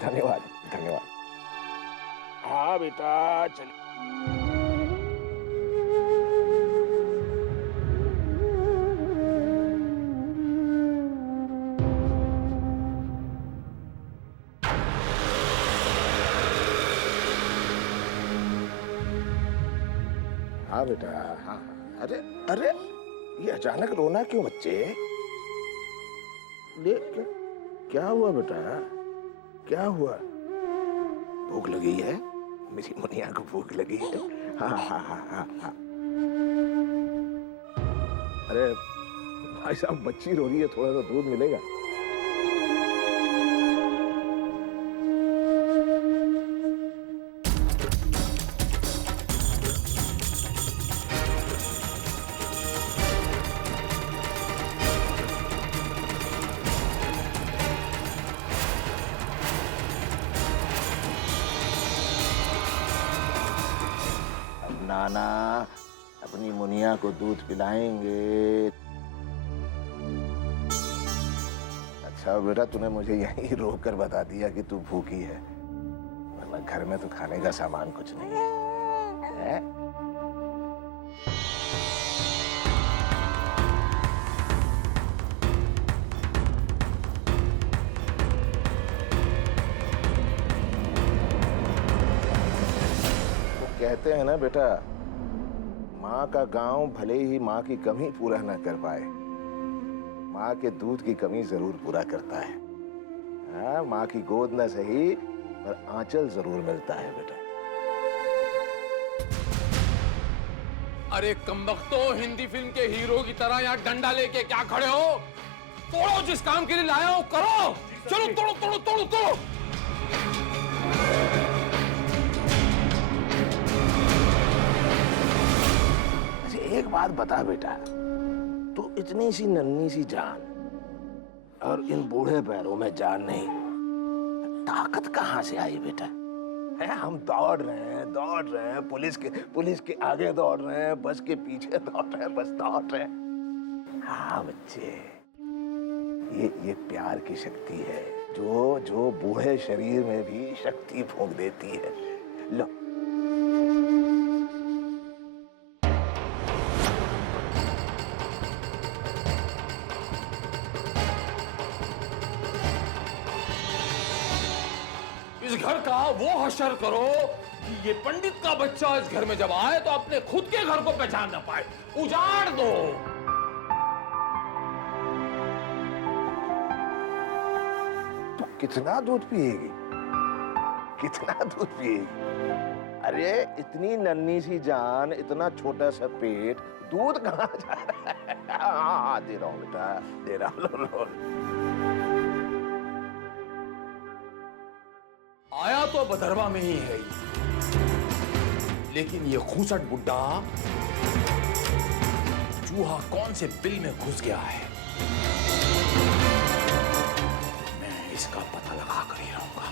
धन्यवाद धन्यवाद। हाँ बेटा चल। हाँ बेटा हाँ हाँ। अरे अरे ये अचानक रोना क्यों बच्चे? क्या क्या हुआ बेटा? क्या हुआ? भूख लगी है? मेरी मुनिया को भूख लगी है? हाँ हाँ हाँ हाँ हाँ। अरे भाई साहब बच्ची रो रही है, थोड़ा सा दूध मिलेगा? नाना अपनी मुनिया को दूध पिलाएंगे। अच्छा बेटा तूने मुझे यहीं रोक कर बता दिया कि तू भूखी है, वरना घर में तो खाने का सामान कुछ नहीं है, है? कहते हैं ना बेटा, माँ का गांव भले ही माँ की कमी पूरा न कर पाए, माँ के दूध की कमी जरूर पूरा करता है। हाँ, माँ की गोद न सही पर आंचल जरूर मिलता है बेटा। अरे कमबख्तो, हिंदी फिल्म के हीरो की तरह यहाँ डंडा लेके क्या खड़े हो? तोड़ो, जिस काम के लिए लाए हो करो। चलो तोड़ो तोड़ो तोड़ो तोड़ो। एक बात बता बेटा, तू इतनी सी नन्ही सी जान और इन बूढ़े पैरों में जान नहीं, ताकत कहाँ से आई बेटा? है हम दौड़ रहे हैं, पुलिस के आगे दौड़ रहे हैं, बस के पीछे दौड़ रहे हैं, बस दौड़ रहे हैं। हाँ बच्चे, ये प्यार की शक्ति है जो बूढ़े शरीर में भी शक्ति फूंक देती है। लो इस घर का वो हशर करो कि ये पंडित का बच्चा इस घर में जब आए तो अपने खुद के घर को पहचान ना पाए। उजाड़ दो। तू कितना दूध पिएगी? कितना दूध पिएगी? अरे इतनी नन्ही सी जान, इतना छोटा सा पेट, दूध कहाँ जा रहा है? हाँ दे रहा हूँ बेटा, दे रहा हूँ। लो। आया तो बदरवा में ही है, लेकिन ये खूसट बुड्ढा चूहा कौन से बिल में घुस गया है, मैं इसका पता लगा कर ही रहूंगा।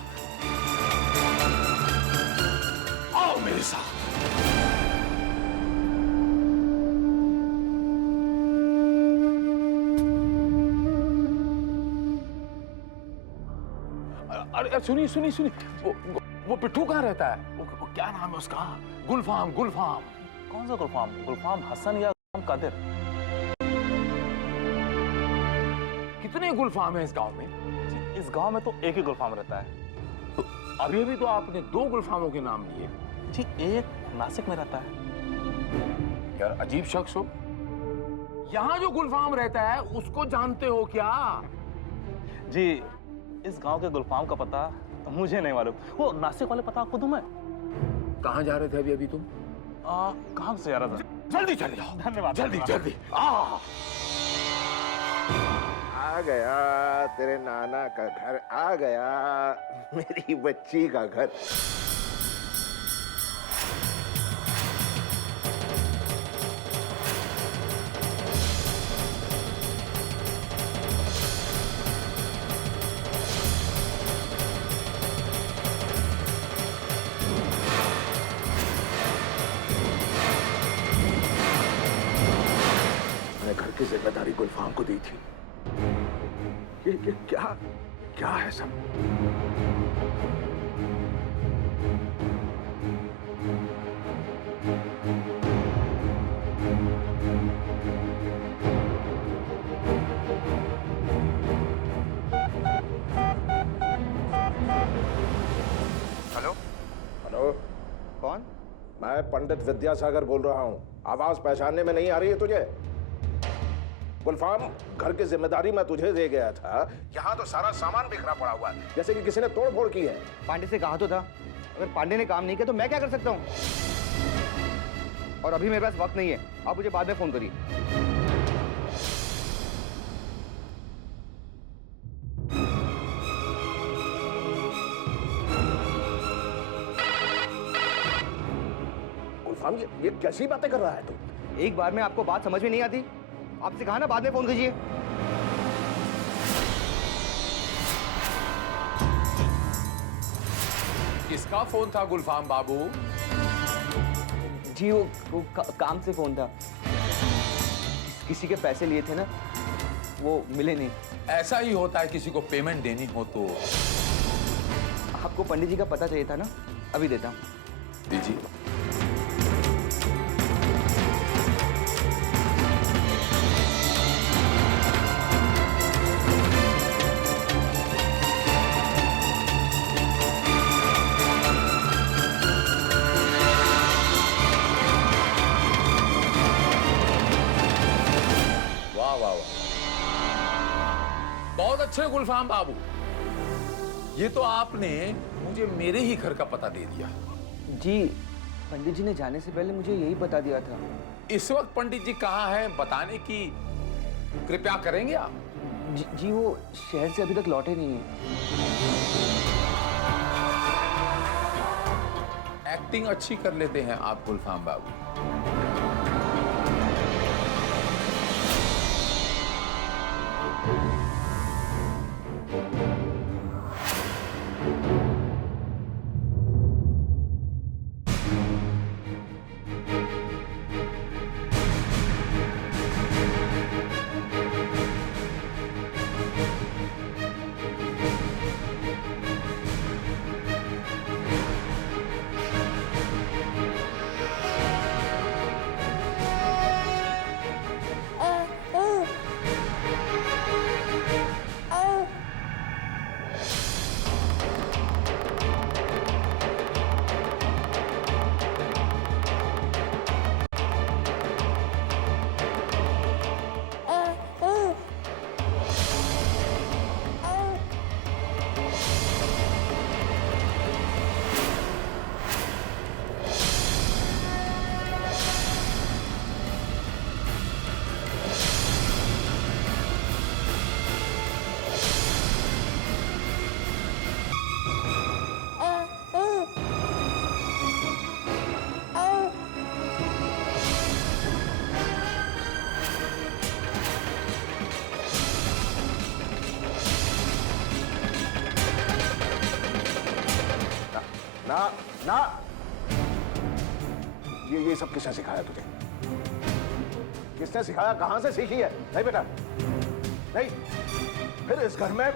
आओ मेरे साथ। अरे सुनिए सुनिए सुनिए, वो पिट्ठू कहाँ रहता है? वो क्या नाम है उसका? गुलफाम। गुलफाम कौन सा गुलफाम? गुलफाम हसन या गुलफाम कादिर? कितने गुलफाम है इस गांव में? जी, इस गांव में तो एक ही गुलफाम रहता है। तो अभी अभी तो आपने 2 गुलफामों के नाम लिए। जी, एक नासिक में रहता है। यार अजीब शख्स हो। यहाँ जो गुलफाम रहता है उसको जानते हो क्या? जी, इस गांव के गुलफाम का पता तो मुझे नहीं मालूम। वो नासिक वाले पता आपको दूं मैं? कहाँ जा रहे थे अभी अभी तुम? कहाँ से जा रहा था? जल्दी चले जाओ। धन्यवाद। जल्दी जल्दी। आ गया तेरे नाना का घर, आ गया मेरी बच्ची का घर। घर की जिम्मेदारी गुलफाम को दी थी। ये क्या क्या है सब? मैं पंडित विद्यासागर बोल रहा हूँ। आवाज पहचानने में नहीं आ रही है तुझे? गुलफाम, घर की जिम्मेदारी मैं तुझे दे गया था। यहाँ तो सारा सामान बिखरा पड़ा हुआ है, जैसे कि किसी ने तोड़ फोड़ की है। पांडे से कहा तो था, अगर पांडे ने काम नहीं किया तो मैं क्या कर सकता हूँ? और अभी मेरे पास वक्त नहीं है, आप मुझे बाद में फोन करिए। गुलफाम, ये कैसी बातें कर रहा है तू? एक बार में आपको बात समझ में नहीं आती? आपसे कहा ना बाद में फोन कीजिए। किसका फोन था गुलफाम बाबू? जी वो काम से फोन था। किसी के पैसे लिए थे ना, वो मिले नहीं। ऐसा ही होता है, किसी को पेमेंट देनी हो तो। आपको पंडित जी का पता चाहिए था ना, अभी देता हूँ। दीजिए। वाह वाह वाह, बहुत अच्छे गुलफाम बाबू। ये तो आपने मुझे मेरे ही घर का पता दे दिया। जी, पंडित जी ने जाने से पहले मुझे यही बता दिया था। इस वक्त पंडित जी कहाँ हैं बताने की कृपया करेंगे आप? जी वो शहर से अभी तक लौटे नहीं हैं। एक्टिंग अच्छी कर लेते हैं आप गुलफाम बाबू। ना ना, ये सब किसने सिखाया तुझे? किसने सिखाया? कहां से सीखी है? नहीं बेटा, नहीं। फिर इस घर में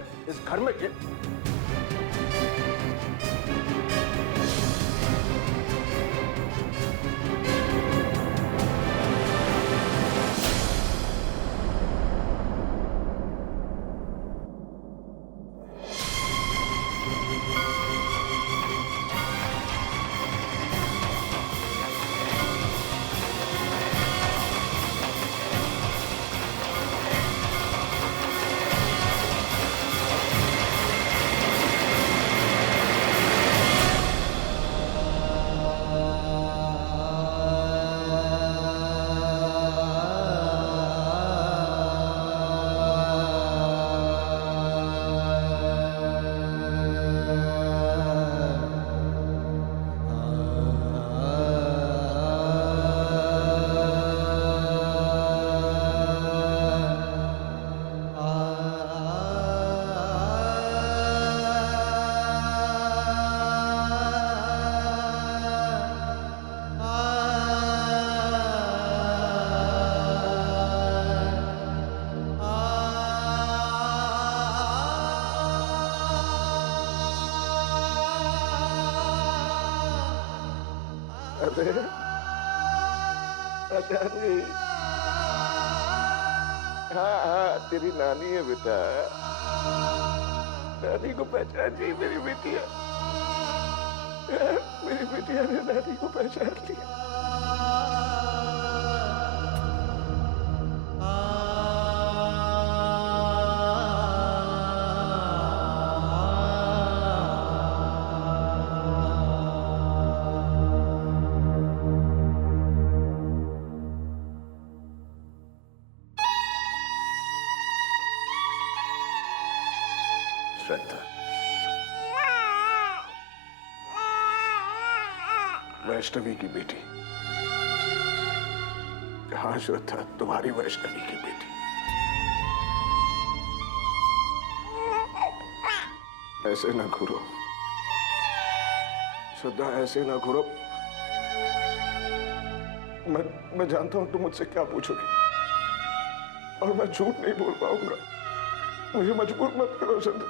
नानी, हाँ हाँ, तेरी नानी है बेटा। नानी को पहचान जी मेरी बेटी है। मेरी बिटिया ने दादी को पहचान लिया। श्रद्धा, वैष्णवी की बेटी। हाँ श्रद्धा, तुम्हारी वैष्णवी की बेटी। ऐसे ना घूरो श्रद्धा, ऐसे ना घूरो। मैं जानता हूं तुम मुझसे क्या पूछोगी और मैं झूठ नहीं बोल पाऊंगा। मुझे मजबूर मत करो श्रद्धा।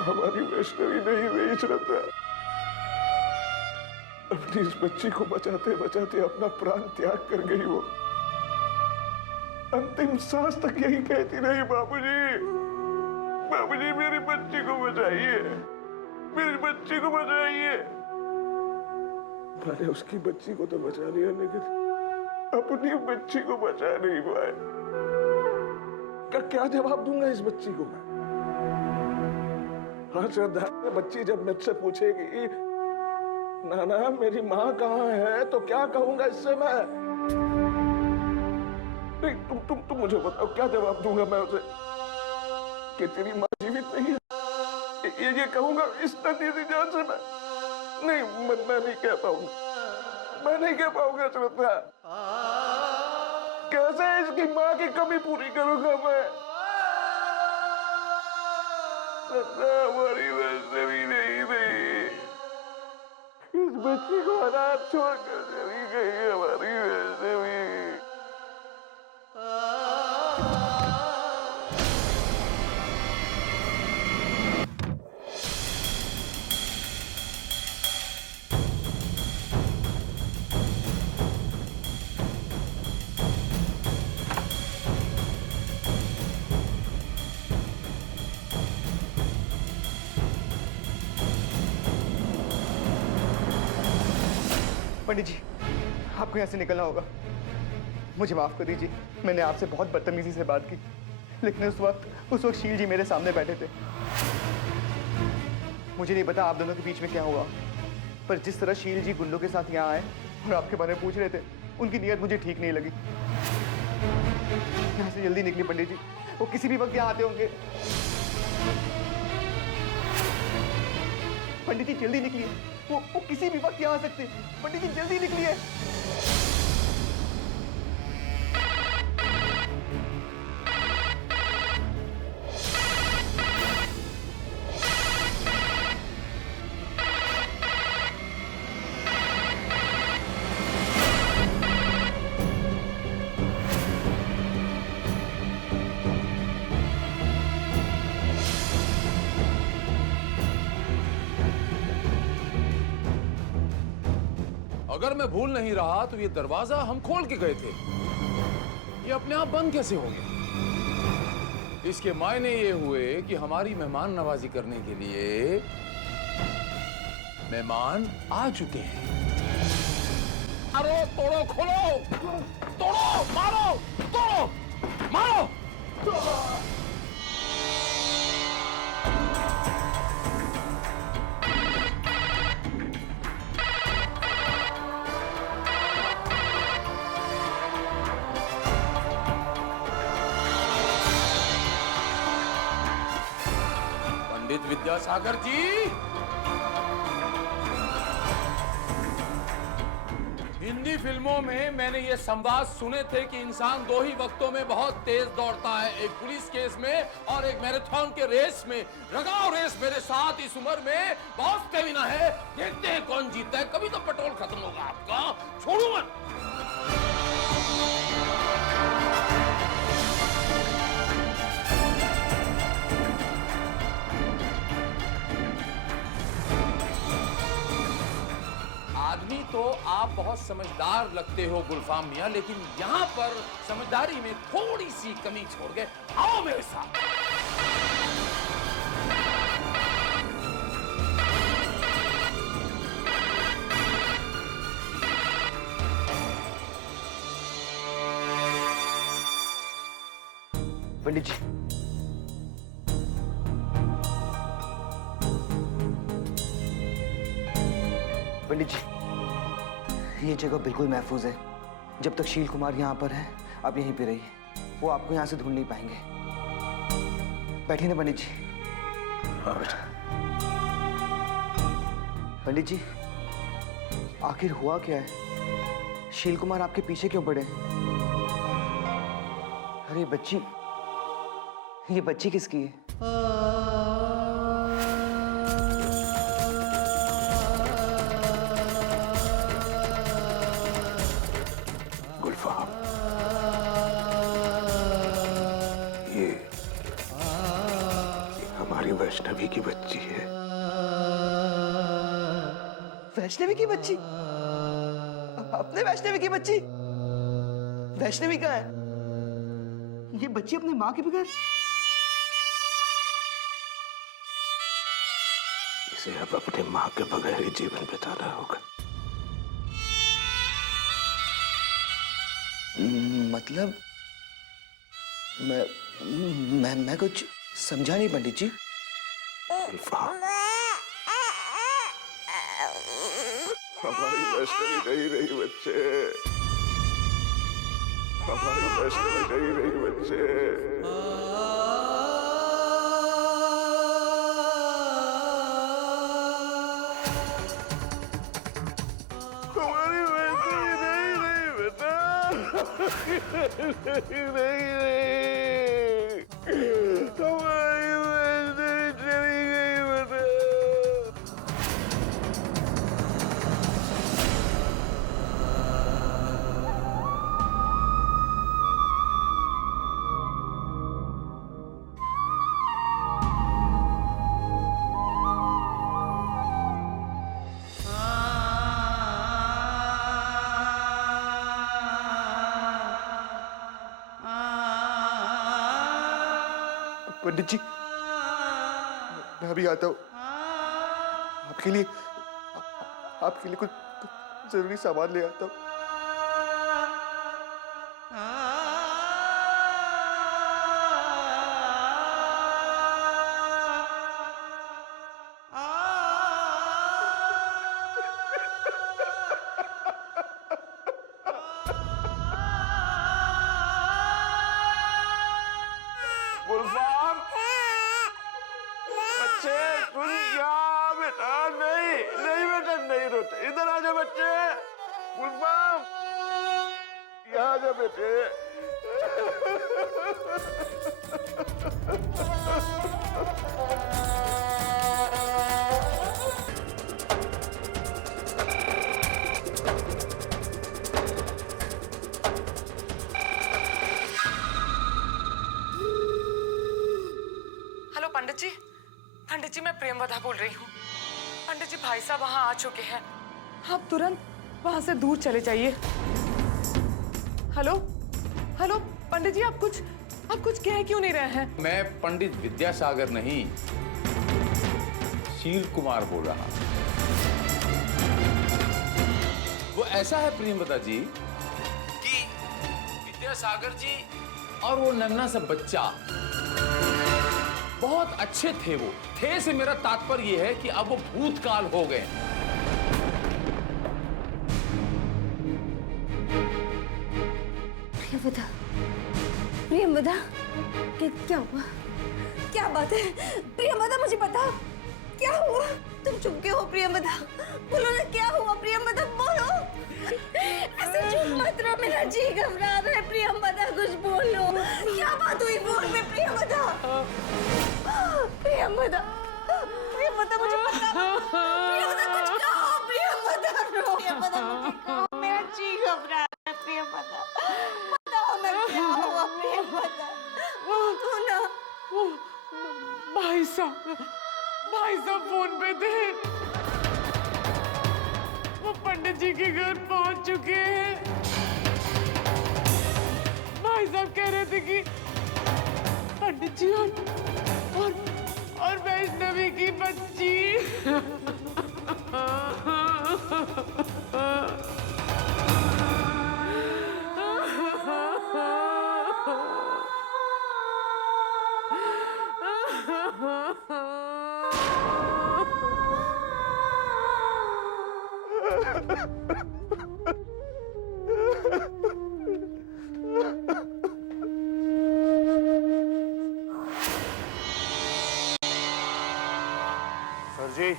हमारी वैष्णवी नहीं रही श्रद्धा। अपनी इस बच्ची को बचाते बचाते अपना प्राण त्याग कर गई वो। अंतिम सांस तक यही कहती रही, बाबूजी, बाबूजी मेरी बच्ची को बचाइए, मेरी बच्ची को बचाइए। मैंने उसकी बच्ची को तो बचा लिया, लेकिन अपनी बच्ची को बचा नहीं पाए। क्या जवाब दूंगा इस बच्ची को मैं? हाँ श्रद्धा, बच्ची जब मुझसे पूछेगी नाना मेरी माँ कहाँ है, तो क्या कहूंगा इससे मैं? नहीं, तुम मुझे बताओ, क्या जवाब दूंगा मैं उसे कि तेरी माँ जीवित नहीं है? ये कहूंगा इस नन्ही सी जान से मैं? नहीं, मैं नहीं कह पाऊंगा, मैं नहीं कह पाऊंगा श्रद्धा। कैसे इसकी माँ की कमी पूरी करूंगा मैं? हमारी वैष्णवी नहीं रही, इस बच्ची को अनाथ छोड़कर चली गई हमारी वैष्णवी। पंडित जी, आपको यहाँ से निकलना होगा। मुझे माफ कर दीजिए, मैंने आपसे बहुत बदतमीजी से बात की, लेकिन उस वक्त शील जी मेरे सामने बैठे थे। मुझे नहीं पता आप दोनों के बीच में क्या हुआ, पर जिस तरह शील जी गुंडों के साथ यहाँ आए और आपके बारे में पूछ रहे थे, उनकी नीयत मुझे ठीक नहीं लगी। यहाँ से जल्दी निकली पंडित जी, वो किसी भी वक्त यहाँ आते होंगे। पंडित जी जल्दी निकलिए, वो किसी भी वक्त यहाँ आ सकते हैं। पंडित जी जल्दी निकलिए। अगर मैं भूल नहीं रहा तो ये दरवाजा हम खोल के गए थे, ये अपने आप बंद कैसे हो गया? इसके मायने ये हुए कि हमारी मेहमान नवाजी करने के लिए मेहमान आ चुके हैं। मारो, तोड़ो, खोलो, तोड़ो, मारो, तोड़ो, मारो। पंडित विद्यासागर जी, हिंदी फिल्मों में मैंने ये संवाद सुने थे कि इंसान दो ही वक्तों में बहुत तेज दौड़ता है, एक पुलिस केस में और एक मैराथन के रेस में। लगाओ रेस मेरे साथ, इस उम्र में बहुत स्टेमिना है, देखते हैं कौन जीतता है। कभी तो पेट्रोल खत्म होगा आपका, छोड़ू मत। आदमी तो आप बहुत समझदार लगते हो गुलफाम मियां, लेकिन यहाँ पर समझदारी में थोड़ी सी कमी छोड़ गए। आओ मेरे साथ। पंडित जी, पंडित जी, ये जगह बिल्कुल महफूज है। जब तक शील कुमार यहाँ पर है, आप यहीं पे रहिए। वो आपको यहाँ से ढूंढ नहीं पाएंगे। बैठिए ना पंडित जी। हाँ बेटा। पंडित जी, आखिर हुआ क्या है? शील कुमार आपके पीछे क्यों पड़े? अरे ये बच्ची किसकी है? गुलफाम, ये हमारी वैष्णवी की बच्ची है। वैष्णवी की बच्ची? अपने वैष्णवी की बच्ची? वैष्णवी कहाँ है? ये बच्ची अपनी माँ के बगैर? इसे अब अपने माँ के बगैर ही जीवन बिताना होगा। मतलब मैं कुछ समझा नहीं पंडित जी। गुलफाम, हमारी वैष्णवी कहीं रही बच्चे, हमारी वैष्णवी कहीं रही बच्चे। हमारी वैष्णवी नहीं रही बेटा, नहीं रही, हमारी वैष्णवी चली गई बेटा। पंडित जी, मैं अभी आता हूँ। आपके लिए कुछ जरूरी सामान ले आता हूँ। गुलफाम, बच्चे सुन जा बेटा। नहीं नहीं बेटा, नहीं रोते। इधर आ जा बच्चे। गुलफाम, यहाँ आ जा बेटे। हेलो पंडित जी, मैं प्रेमवधा बोल रही हूँ। पंडित जी, भाई साहब वहाँ आ चुके हैं। आप तुरंत वहाँ से दूर चले जाइए। हेलो हेलो पंडित जी, आप कुछ कह क्यों नहीं रहे हैं? मैं पंडित विद्यासागर नहीं, शील कुमार बोल रहा। वो ऐसा है प्रेमवदा जी कि विद्यासागर जी और वो नन्हा सा बच्चा बहुत अच्छे थे। वो थे से मेरा तात्पर्य ये है कि अब वो भूतकाल हो गए। प्रियंवदा, क्या हुआ? क्या बात है प्रियंवदा, मुझे बताओ क्या हुआ? तुम चुप क्यों हो प्रियंवदा? बोलो ना, क्या हुआ प्रियंवदा, बोलो। ऐसे चुप मत रहो, मेरा जी घबरा रहा है। प्रियंवदा कुछ बोलो, क्या बात हुई? बोल में प्रियंवदा, प्रियंवदा, प्रियंवदा मुझे पता। प्रियंवदा कुछ कहो, प्रियंवदा प्रियंवदा मुझे कहो, मेरा जी घबरा रहा है। प्रियंवदा बताओ ना क्या हुआ? प्रियंवदा बोलो ना। भाई साहब फोन पे थे। वो पंडित जी के घर पहुंच चुके हैं। भाई साहब कह रहे थे कि पंडित जी और वैष्णवी की बच्ची। सर जी,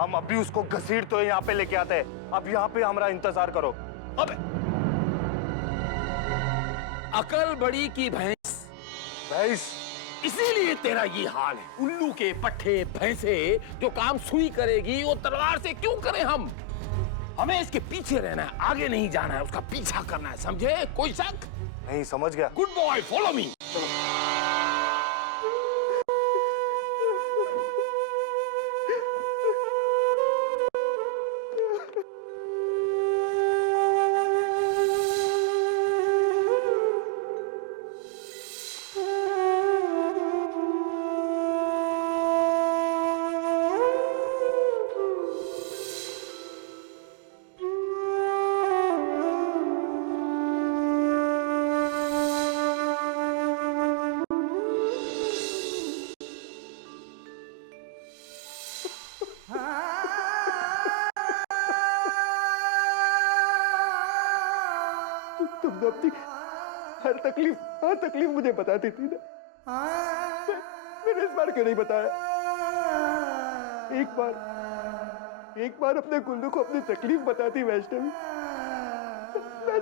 हम अभी उसको घसीट तो यहाँ पे लेके आते हैं। अब यहाँ पे हमारा इंतजार करो। अबे अकल बड़ी की भैंस, भैंस, इसीलिए तेरा ये हाल है। उल्लू के पट्टे भैंसे जो काम सुई करेगी वो तलवार से क्यों करें हम? हमें इसके पीछे रहना है, आगे नहीं जाना है, उसका पीछा करना है, समझे? कोई शक? नहीं, समझ गया। Good boy, follow me. तुमने अपनी हर तकलीफ मुझे बताती थी ना। मैंने इस बार क्यों नहीं बताया? एक बार अपने गुल्लू को अपनी तकलीफ बताती वैष्णवी, मैं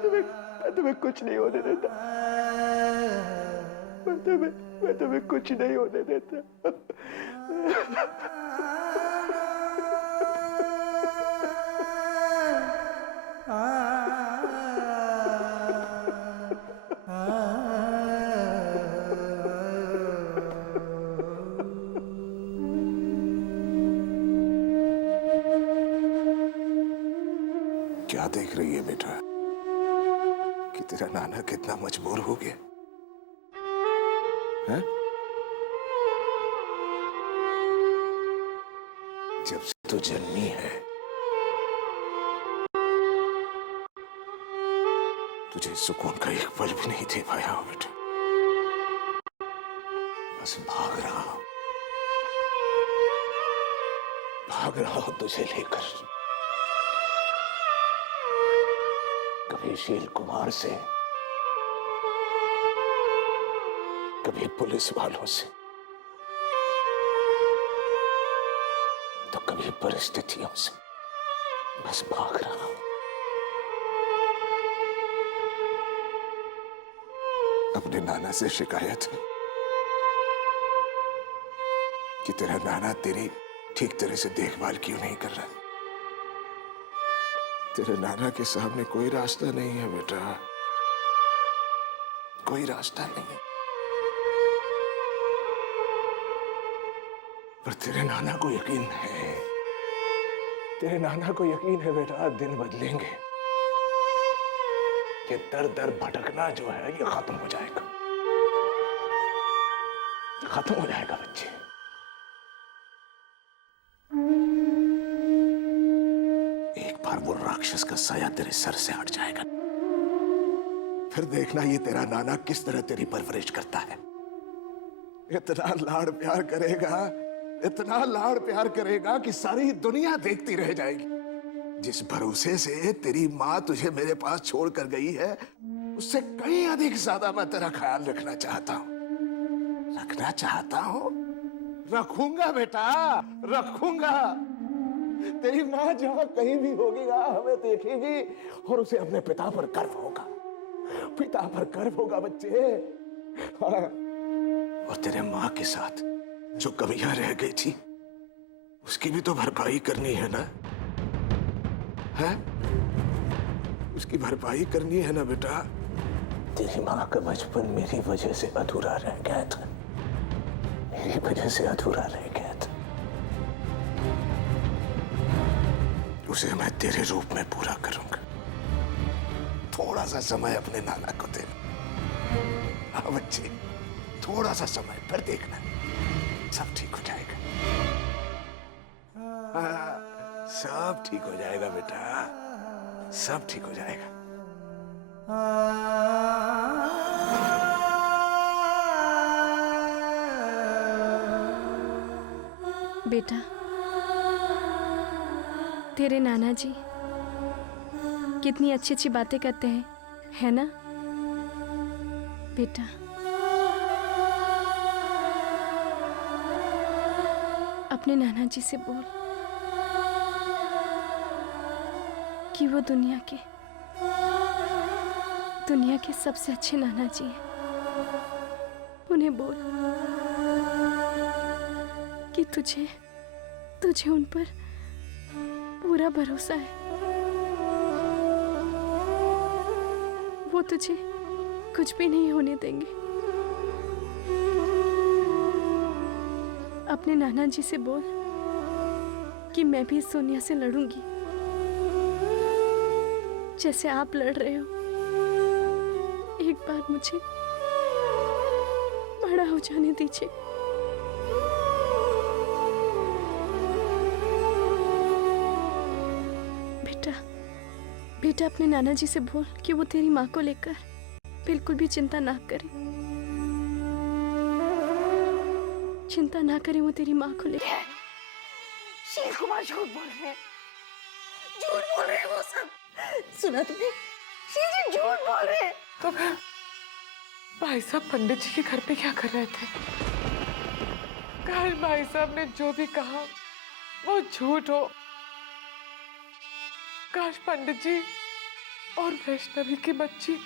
तुम्हें कुछ नहीं होने देता। मैं तुम्हें कुछ नहीं होने देता। क्या देख रही है बेटा कि तेरा नाना कितना मजबूर हो गया है? जब से तू जन्मी है तुझे सुकून का एक पल भी नहीं दे पाया हो बेटा। बस भाग रहा हूं तुझे लेकर, कभी शील कुमार से, कभी पुलिस वालों से, तो कभी परिस्थितियों से। बस भाग रहा हूं। अपने नाना से शिकायत है कि तेरा नाना तेरी ठीक तरह से देखभाल क्यों नहीं कर रहा। तेरे नाना के सामने कोई रास्ता नहीं है बेटा, कोई रास्ता नहीं है। पर तेरे नाना को यकीन है, तेरे नाना को यकीन है बेटा, दिन बदलेंगे। ये दर दर भटकना जो है ये खत्म हो जाएगा, खत्म हो जाएगा बच्चे। एक बार वो राक्षस का साया तेरे सर से हट जाएगा, फिर देखना ये तेरा नाना किस तरह तेरी परवरिश करता है। इतना लाड़ प्यार करेगा, इतना लाड़ प्यार करेगा कि सारी दुनिया देखती रह जाएगी। जिस भरोसे से तेरी माँ तुझे मेरे पास छोड़कर गई है उससे कहीं अधिक ज्यादा मैं तेरा ख्याल रखना चाहता हूँ, रखूंगा बेटा, रखूंगा। तेरी माँ जहाँ कहीं भी होगी ना हमें देखेगी और उसे अपने पिता पर गर्व होगा, पिता पर गर्व होगा बच्चे। हाँ। और तेरे माँ के साथ जो कमियां रह गई थी उसकी भी तो भरपाई करनी है ना, है? उसकी भरपाई करनी है ना बेटा। तेरी माँ का बचपन मेरी वजह से अधूरा रह गया था, मेरी वजह से अधूरा रह गया था। उसे मैं तेरे रूप में पूरा करूंगा। थोड़ा सा समय अपने नाना को दे। हाँ बच्चे, थोड़ा सा समय, फिर देखना सब ठीक हो जाएगा। हाँ, सब ठीक हो जाएगा बेटा, सब ठीक हो जाएगा। बेटा, तेरे नाना जी कितनी अच्छी अच्छी बातें करते हैं, है ना बेटा? अपने नाना जी से बोल कि वो दुनिया के सबसे अच्छे नाना जी हैं। उन्हें बोल कि तुझे उन पर पूरा भरोसा है। वो तुझे कुछ भी नहीं होने देंगे। अपने नाना जी से बोल कि मैं भी इस सोनिया से लड़ूंगी जैसे आप लड़ रहे हो। एक बार मुझे बड़ा हो जाने दीजिए। बेटा अपने नाना जी से बोल कि वो तेरी माँ को लेकर बिल्कुल भी चिंता ना करे। चिंता ना करे वो तेरी माँ को लेकर। शील कुमार झूठ बोल रहे हैं, झूठ बोल रहे हैं वो सब। सुना तुमने? शील जी झूठ बोल रहे हैं। तो फिर भाई साहब पंडित जी के घर पे क्या कर रहे थे? काश भाई साहब ने जो भी कहा वो झूठ हो। काश पंडित जी और वैष्णवी की बच्ची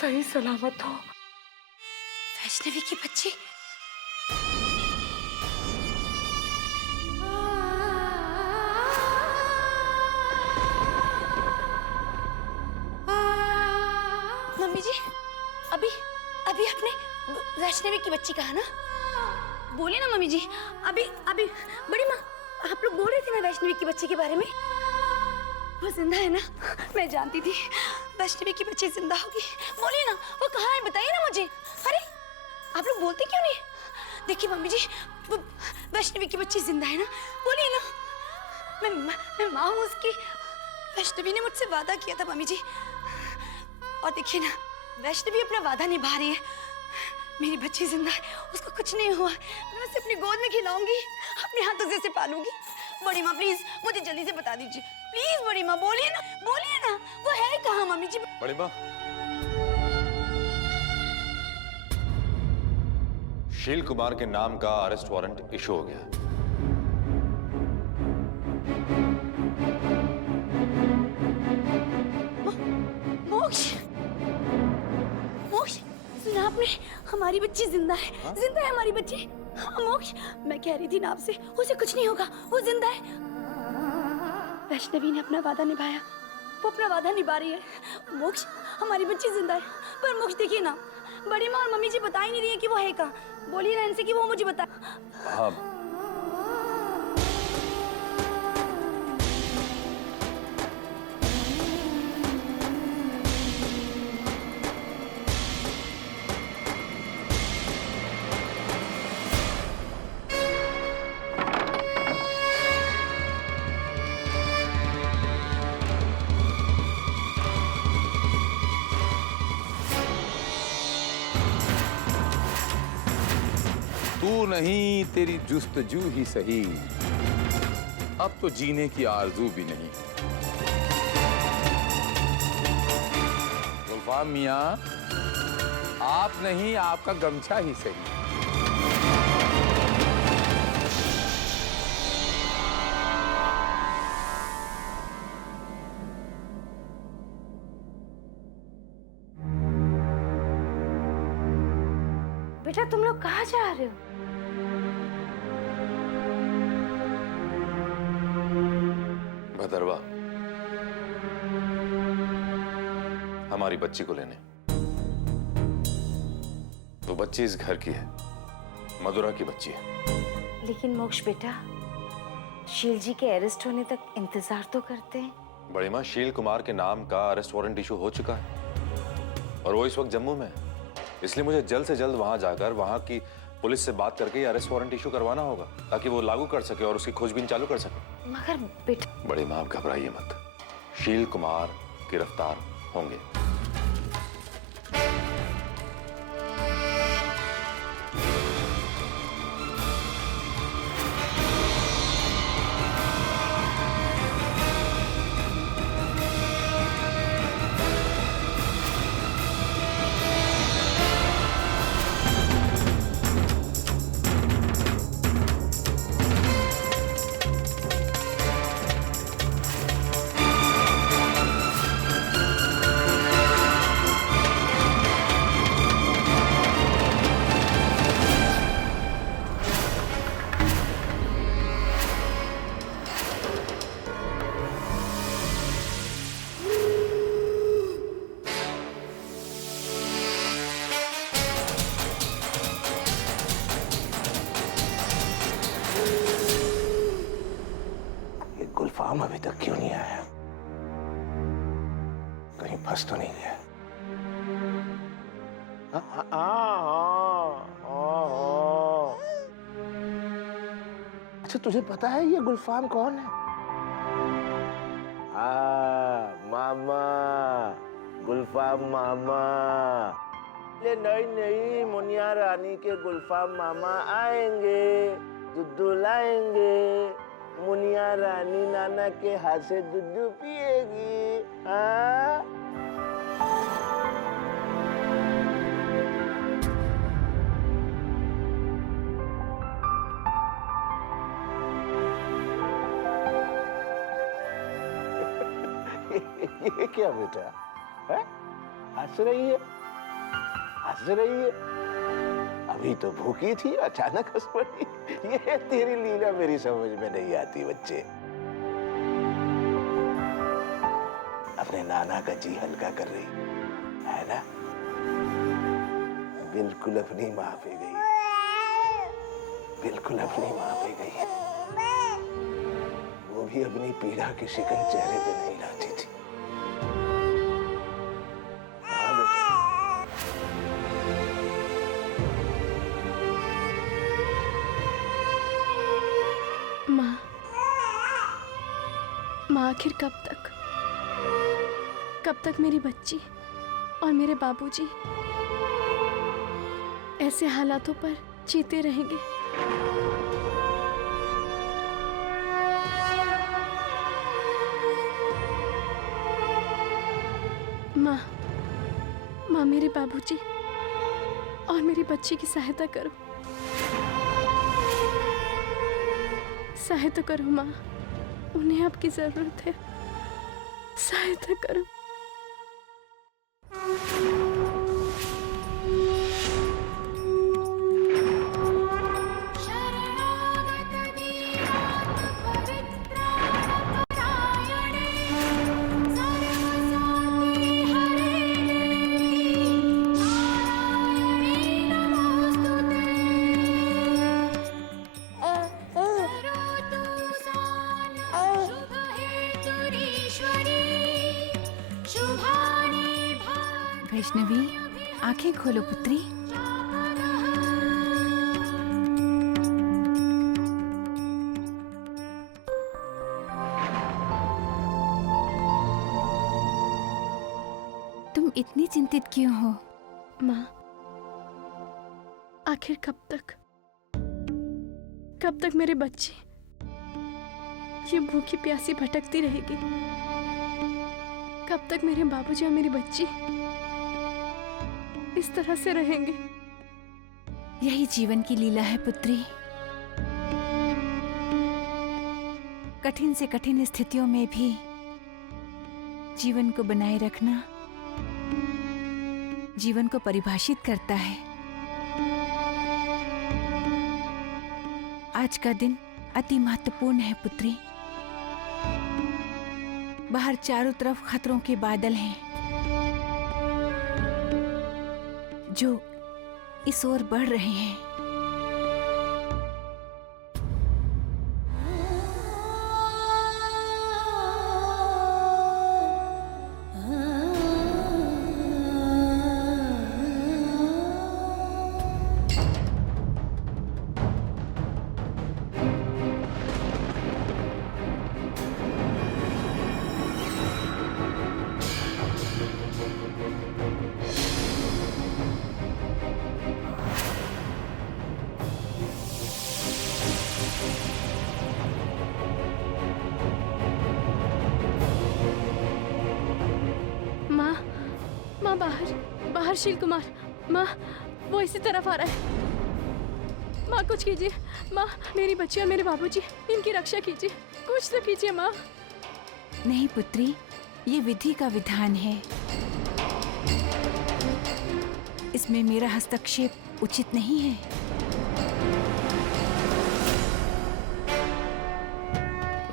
सही सलामत हो। वैष्णवी की बच्ची? मम्मी जी, अभी आपने वैष्णवी की बच्ची कहा ना? बोलिए ना मम्मी जी। अभी बड़ी माँ, आप लोग बोल रहे थे ना वैष्णवी की बच्ची के बारे में। वो जिंदा है ना? मैं जानती थी वैष्णवी की बच्ची जिंदा होगी। बोलिए ना, वो कहाँ है बताइए ना मुझे। अरे आप लोग बोलते क्यों नहीं? देखिए मम्मी जी, वो वैष्णवी की बच्ची जिंदा है ना? बोलिए ना। मैं माँ हूँ उसकी। वैष्णवी ने मुझसे वादा किया था मम्मी जी, और देखिए ना वैष्णवी अपना वादा निभा रही है। मेरी बच्ची जिंदा है, उसको कुछ नहीं हुआ। मैं उसे अपनी गोद में खिलाऊंगी, अपने हाथों से उसे पालूंगी। बड़ी माँ प्लीज मुझे जल्दी से बता दीजिए। प्लीज बड़ी माँ, बोलिए ना वो है कहाँ मम्मी जी? बड़ी माँ, शील कुमार के नाम का अरेस्ट वारंट इशू हो गया। मोक्ष, सुना आपने? हमारी बच्ची जिंदा है। जिंदा है हमारी बच्ची। हाँ मोक्ष, मैं कह रही थी ना आपसे, उसे कुछ नहीं होगा, वो जिंदा है। वैष्णवी ने अपना वादा निभाया, वो अपना वादा निभा रही है। मोक्ष, हमारी बच्ची जिंदा है। पर मोक्ष देखिए ना, बड़ी माँ और मम्मी जी बता ही नहीं रही है कि वो है कहाँ। बोलिए ना इनसे कि वो मुझे बता। हाँ, तू नहीं, तेरी जुस्तजू ही सही। अब तो जीने की आरजू भी नहीं। गुलफाम मियां, आप नहीं, आपका गमछा ही सही। बेटा तुम लोग कहाँ जा रहे हो? भदरवा, हमारी बच्ची को लेने। वो बच्ची इस घर की है, मधुरा की बच्ची है। लेकिन मोक्ष बेटा, शील जी के अरेस्ट होने तक इंतजार तो करते हैं। बड़ी माँ, शील कुमार के नाम का अरेस्ट वारंट इशू हो चुका है और वो इस वक्त जम्मू में है। इसलिए मुझे जल्द से जल्द वहां जाकर वहां की पुलिस से बात करके ये अरेस्ट वारंट इशू करवाना होगा, ताकि वो लागू कर सके और उसकी खोजबीन चालू कर सके। मगर बेटा, बड़ी माँ, आप घबराइए मत। शील कुमार गिरफ्तार होंगे। गुलफाम अभी तक क्यों नहीं आया? कहीं फंस तो नहीं गया? अच्छा, तुझे पता है ये गुलफाम कौन है? मामा, गुलफाम मामा। ले नहीं नहीं, मुनिया रानी के गुलफाम मामा आएंगे, दूध लाएंगे। मुनिया रानी नाना के हाथ से दूध पिएगी। हाँ? ये क्या बेटा है? हंस रही है, हंस रही है। अभी तो भूखी थी, अचानक हंस पड़ी। ये तेरी लीला मेरी समझ में नहीं आती बच्चे। अपने नाना का जी हल्का कर रही है ना? बिल्कुल अपनी माँ पे गई, बिल्कुल अपनी माँ पे गई है। वो भी अपनी पीड़ा की शिकन चेहरे पे नहीं लाती थी। हाँ बेटा। माँ आखिर कब तक मेरी बच्ची और मेरे बाबूजी ऐसे हालातों पर जीते रहेंगे? माँ मेरे बाबूजी और मेरी बच्ची की सहायता करो, सहायता करो माँ, उन्हें आपकी जरूरत है, सहायता करो। वैष्णवी, आंखें खोलो पुत्री। तुम इतनी चिंतित क्यों हो? माँ, आखिर कब तक मेरे बच्चे ये भूखी प्यासी भटकती रहेगी? कब तक मेरे बाबूजी और मेरी बच्ची इस तरह से रहेंगे? यही जीवन की लीला है पुत्री। कठिन से कठिन स्थितियों में भी जीवन को बनाए रखना जीवन को परिभाषित करता है। आज का दिन अति महत्वपूर्ण है पुत्री। बाहर चारों तरफ खतरों के बादल हैं जो इस ओर बढ़ रहे हैं। माँ बाहर शील कुमार, माँ वो इसी तरफ आ रहा है। माँ कुछ कीजिए, माँ मेरी बच्ची और मेरे बाबूजी, इनकी रक्षा कीजिए, कुछ तो कीजिए माँ। नहीं पुत्री, ये विधि का विधान है, इसमें मेरा हस्तक्षेप उचित नहीं है।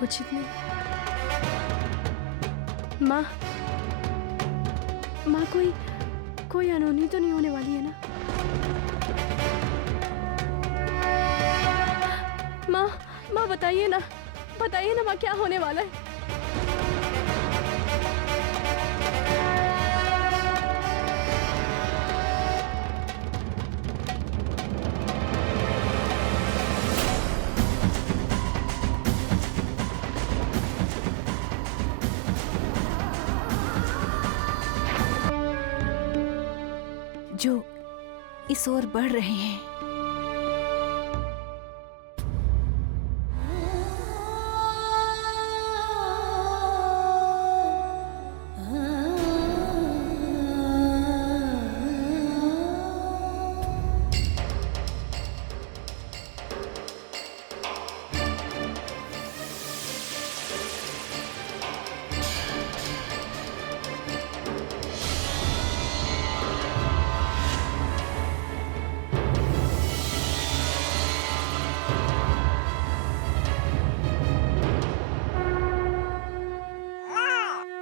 उचित नहीं? माँ कोई अनहोनी तो नहीं होने वाली है ना? माँ बताइए ना माँ, क्या होने वाला है? जो इस ओर बढ़ रहे हैं।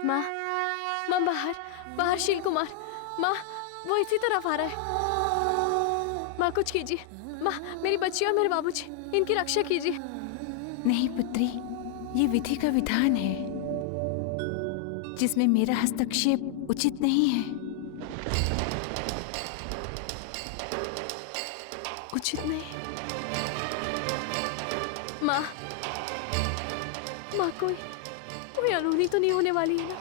माँ, माँ बाहर, बाहर शील कुमार। माँ, वो इसी तरफ आ रहा है। माँ कुछ कीजिए। माँ, मेरी बच्ची और मेरे बाबूजी, इनकी रक्षा कीजिए। नहीं पुत्री, ये विधि का विधान है जिसमें मेरा हस्तक्षेप उचित नहीं है। उचित नहीं। माँ, माँ कोई अनहोनी तो नहीं होने वाली है ना?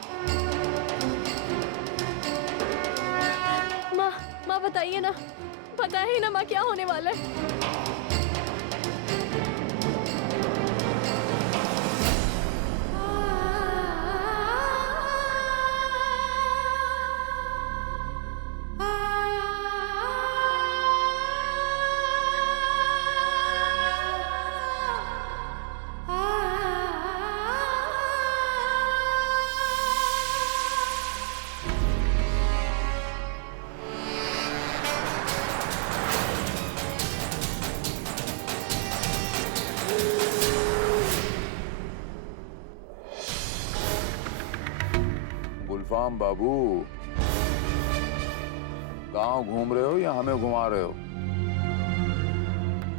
माँ बताइए ना, बताइए ना माँ, क्या होने वाला है? गुलफाम बाबू, गांव घूम रहे हो या हमें घुमा रहे हो?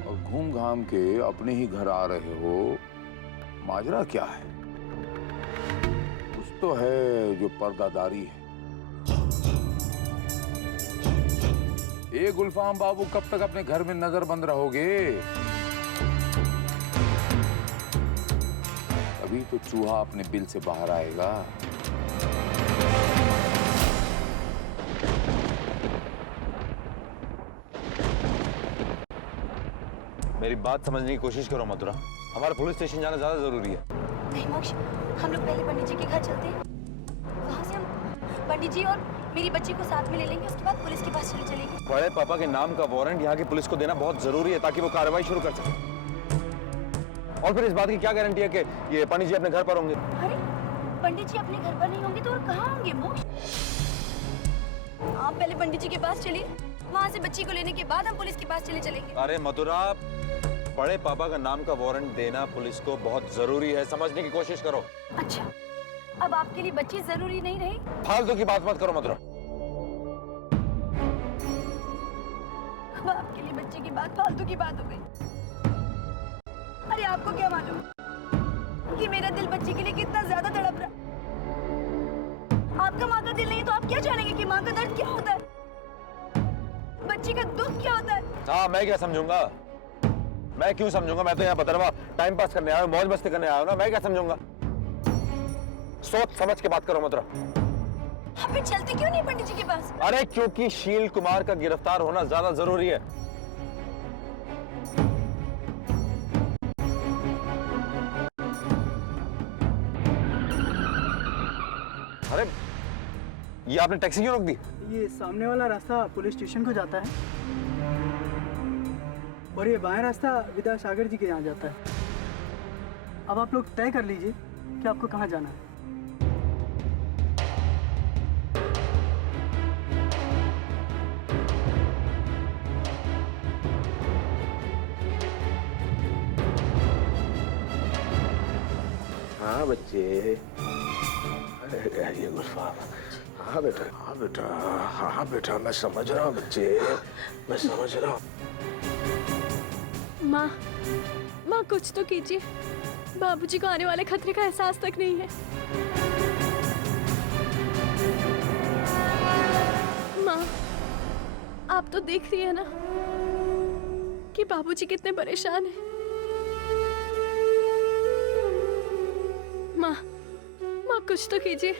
और घूम घाम के अपने ही घर आ रहे हो, माजरा क्या है? कुछ तो है जो पर्दादारी है। ए गुलफाम बाबू, कब तक अपने घर में नजर बंद रहोगे? अभी तो चूहा अपने बिल से बाहर आएगा। मेरी बात समझने की कोशिश करो मथुरा, हमारा पुलिस स्टेशन जाना ज्यादा जरूरी है। नहीं मोक्ष, हम लोग पहले पंडित जी के घर चलते हैं। वहाँ से हम पंडित जी और मेरी बच्ची को साथ में ले लेंगे, उसके बाद पुलिस के पास चले चलेंगे। बड़े पापा के नाम का वारंट यहाँ की पुलिस को देना बहुत जरूरी है ताकि वो कार्रवाई शुरू कर सके। और फिर इस बात की क्या गारंटी है कि ये पंडित जी अपने घर पर होंगे? अरे पंडित जी अपने घर पर नहीं होंगे तो और कहाँ होंगे मोक्ष? आप पहले पंडित जी के पास चलिए, वहाँ से बच्ची को लेने के बाद हम पुलिस के पास चले चलेंगे। अरे मथुरा, बड़े पापा का नाम का वारंट देना पुलिस को बहुत जरूरी है, समझने की कोशिश करो। अच्छा, अब आपके लिए बच्ची जरूरी नहीं रही? फालतू की बात मत करो मथुरा। अब आपके लिए बच्ची की बात फालतू की बात हो गई। अरे आपको क्या मालूम कि मेरा दिल बच्ची के लिए कितना ज्यादा तड़प रहा। आपका माँ का दिल नहीं तो आप क्या जानेंगे कि माँ का दर्द क्या होता है, बच्ची का दुख क्या होता है? हाँ, मैं क्या समझूंगा? मैं क्यों समझूंगा? मैं तो यहाँ बतरवा टाइम पास करने आया हूँ, मौज मस्ती करने आया हूँ ना, मैं क्या समझूंगा? सोच समझ के बात करो मथुरा। आप फिर चलते क्यों नहीं पंडित जी के पास? अरे क्योंकि शील कुमार का गिरफ्तार होना ज्यादा जरूरी है। अरे ये आपने टैक्सी क्यों रोक दी? ये सामने वाला रास्ता पुलिस स्टेशन को जाता है और ये बाएं रास्ता विद्यासागर जी के यहाँ जाता है। अब आप लोग तय कर लीजिए कि आपको कहाँ जाना है। हाँ बच्चे, अरे ये गुलफाम। हाँ बेटा, हाँ बेटा, हाँ बेटा, मैं समझ रहा हूँ बच्चे, मैं समझ रहा हूँ। माँ, कुछ तो कीजिए। बाबूजी को आने वाले खतरे का एहसास तक नहीं है। माँ, आप तो देख रही है ना कि बाबूजी कितने परेशान हैं। माँ, कुछ तो कीजिए।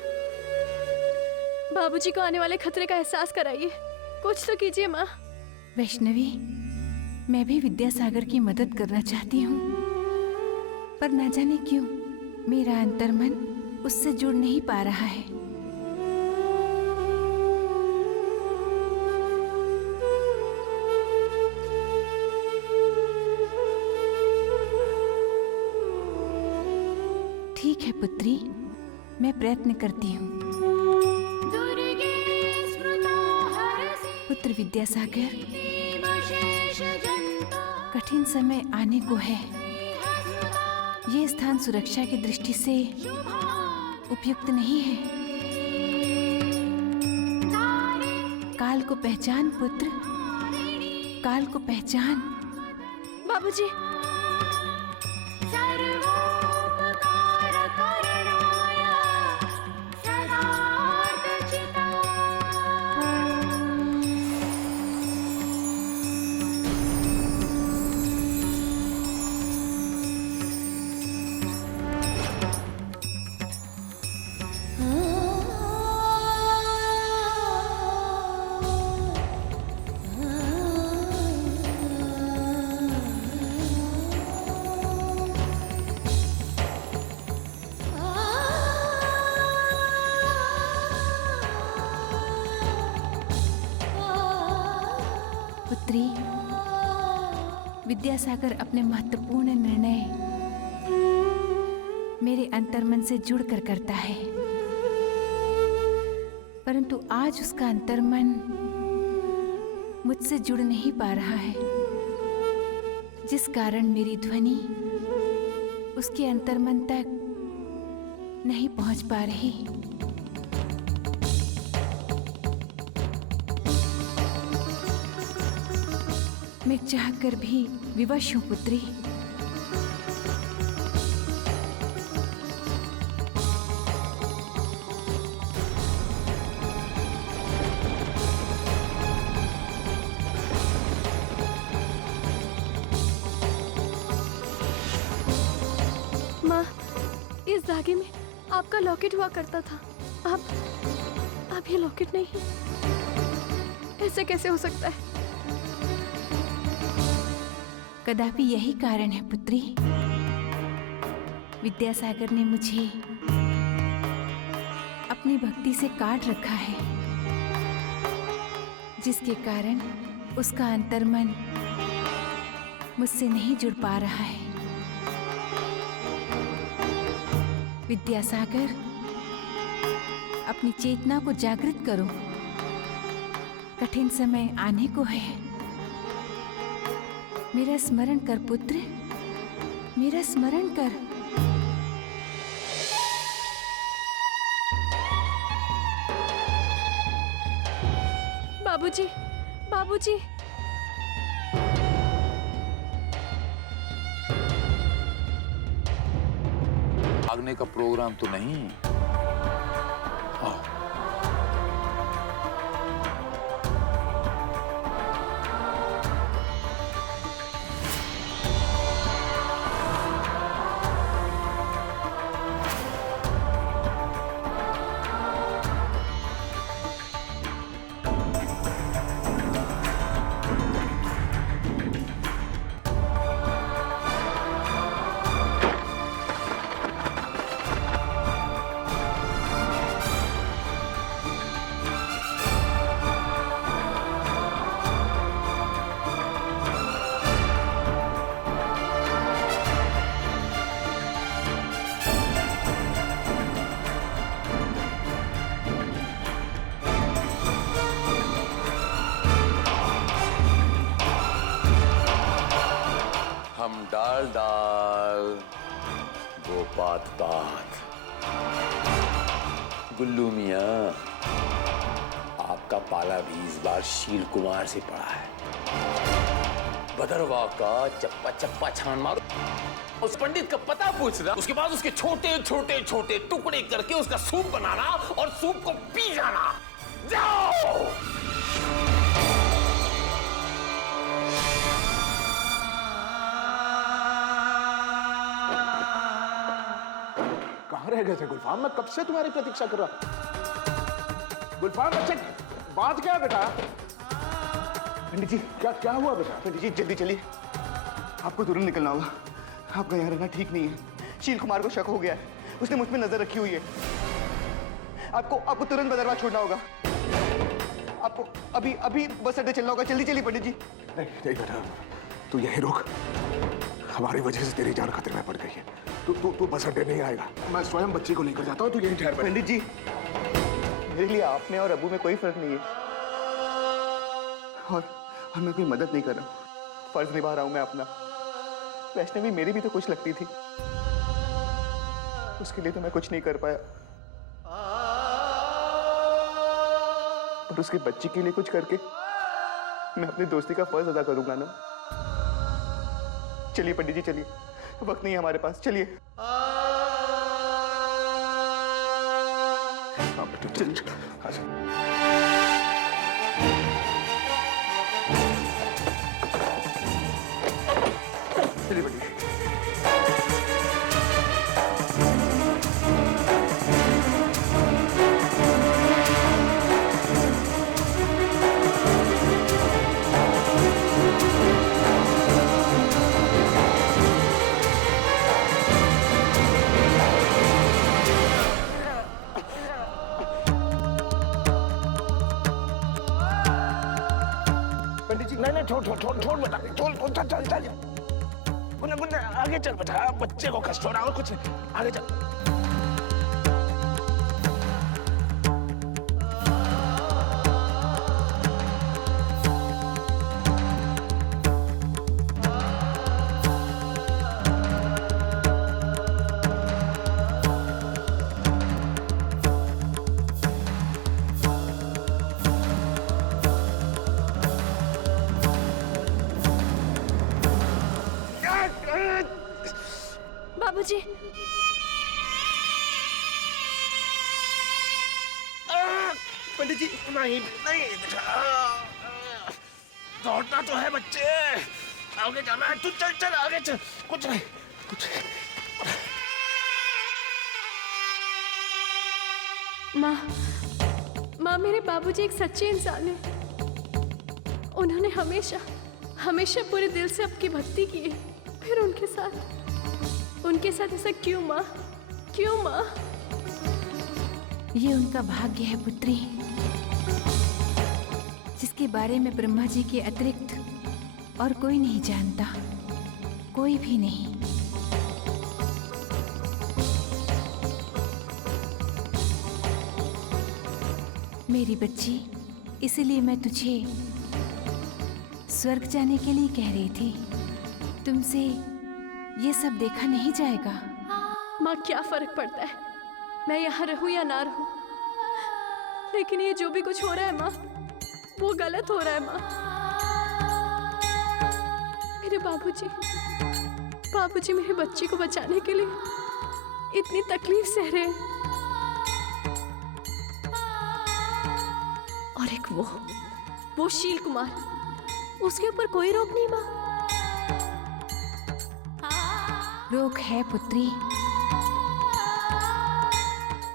बाबूजी को आने वाले खतरे का एहसास कराइए। कुछ तो कीजिए माँ। वैष्णवी, मैं भी विद्यासागर की मदद करना चाहती हूँ, पर न जाने क्यों मेरा अंतर्मन उससे जुड़ नहीं पा रहा है। ठीक है पुत्री, मैं प्रयत्न करती हूँ। पुत्र विद्यासागर, कठिन समय आने को है। ये स्थान सुरक्षा की दृष्टि से उपयुक्त नहीं है। काल को पहचान पुत्र, काल को पहचान। बाबूजी, पुत्री, विद्यासागर अपने महत्वपूर्ण निर्णय मेरे अंतर्मन से जुड़कर करता है, परंतु आज उसका अंतर्मन मुझसे जुड़ नहीं पा रहा है, जिस कारण मेरी ध्वनि उसके अंतर्मन तक नहीं पहुंच पा रही। मैं चाहकर भी विवश हूँ पुत्री। माँ, इस धागे में आपका लॉकेट हुआ करता था। अब ये लॉकेट नहीं है। ऐसे कैसे हो सकता है? कदापि यही कारण है पुत्री। विद्यासागर ने मुझे अपनी भक्ति से काट रखा है, जिसके कारण उसका अंतर्मन मुझसे नहीं जुड़ पा रहा है। विद्यासागर, अपनी चेतना को जागृत करो। कठिन समय आने को है। मेरा स्मरण कर पुत्र, मेरा स्मरण कर। बाबूजी, बाबूजी। भागने का प्रोग्राम तो नहीं? आओ। हम डाल डाल वो पात पात। गुल्लू मियां, आपका पाला भी इस बार शील कुमार से पड़ा है। बदरवा का चप्पा चप्पा छान मारो, उस पंडित का पता पूछना, उसके बाद उसके छोटे छोटे छोटे टुकड़े करके उसका सूप बनाना और सूप को पी जाना। जाओ। कहाँ रह गए थे गुलफाम? मैं कब से तुम्हारी प्रतीक्षा कर रहा। गुलफाम बच्चे, बात क्या है बेटा? पंडित जी क्या हुआ बेटा? पंडित जी जल्दी चलिए, आपको तुरंत निकलना होगा। आपका यहाँ रहना ठीक नहीं है। शील कुमार को शक हो गया है, उसने मुझ पे नजर रखी हुई है। आपको तुरंत बदरवा छोड़ना होगा। आपको अभी बस अड्डे चलना होगा। जल्दी चलिए पंडित जी। नहीं बेटा, तू यहीं रुक। हमारी वजह से तेरी जान खतरे में पड़ गई है। तू बस अड्डे नहीं आएगा, मैं स्वयं बच्ची को लेकर जाता हूँ, तू यहीं ठहर। पंडित जी मेरे लिए आप में और अबू में कोई फर्क नहीं है, और मैं कोई मदद नहीं कर रहा हूँ, फर्ज निभा रहा हूँ मैं अपना। वैष्णवी मेरी भी तो कुछ लगती थी, उसके लिए तो मैं कुछ नहीं कर पाया, पर उसके बच्ची के लिए कुछ करके मैं अपनी दोस्ती का फर्ज अदा करूंगा ना। चलिए पंडित जी चलिए, वक्त नहीं है हमारे पास, चलिए। चलिए पंडित जी। नहीं छोड़ बेटा, चल गुन्ना आगे चल बेटा, बच्चे को कष्ट हो रहा है और कुछ नहीं, आगे चल। बाबूजी, पंडित जी नहीं दौड़ना तो है बच्चे, आगे जाना है, तू चल आगे चल, कुछ नहीं। माँ मेरे बाबूजी एक सच्चे इंसान है। उन्होंने हमेशा पूरे दिल से आपकी भक्ति की है, फिर उनके साथ ऐसा क्यों माँ? ये उनका भाग्य है पुत्री, जिसके बारे में ब्रह्मा जी के अतिरिक्त और कोई नहीं जानता, कोई भी नहीं। मेरी बच्ची, इसीलिए मैं तुझे स्वर्ग जाने के लिए कह रही थी। तुमसे ये सब देखा नहीं जाएगा। माँ क्या फर्क पड़ता है, मैं यहाँ रहूं या ना रहूं, लेकिन ये जो भी कुछ हो रहा है माँ, वो गलत हो रहा है माँ। मेरे बाबूजी मेरे बच्ची को बचाने के लिए इतनी तकलीफ सह रहे हैं, और एक वो शील कुमार, उसके ऊपर कोई रोक नहीं माँ। रोक है पुत्री,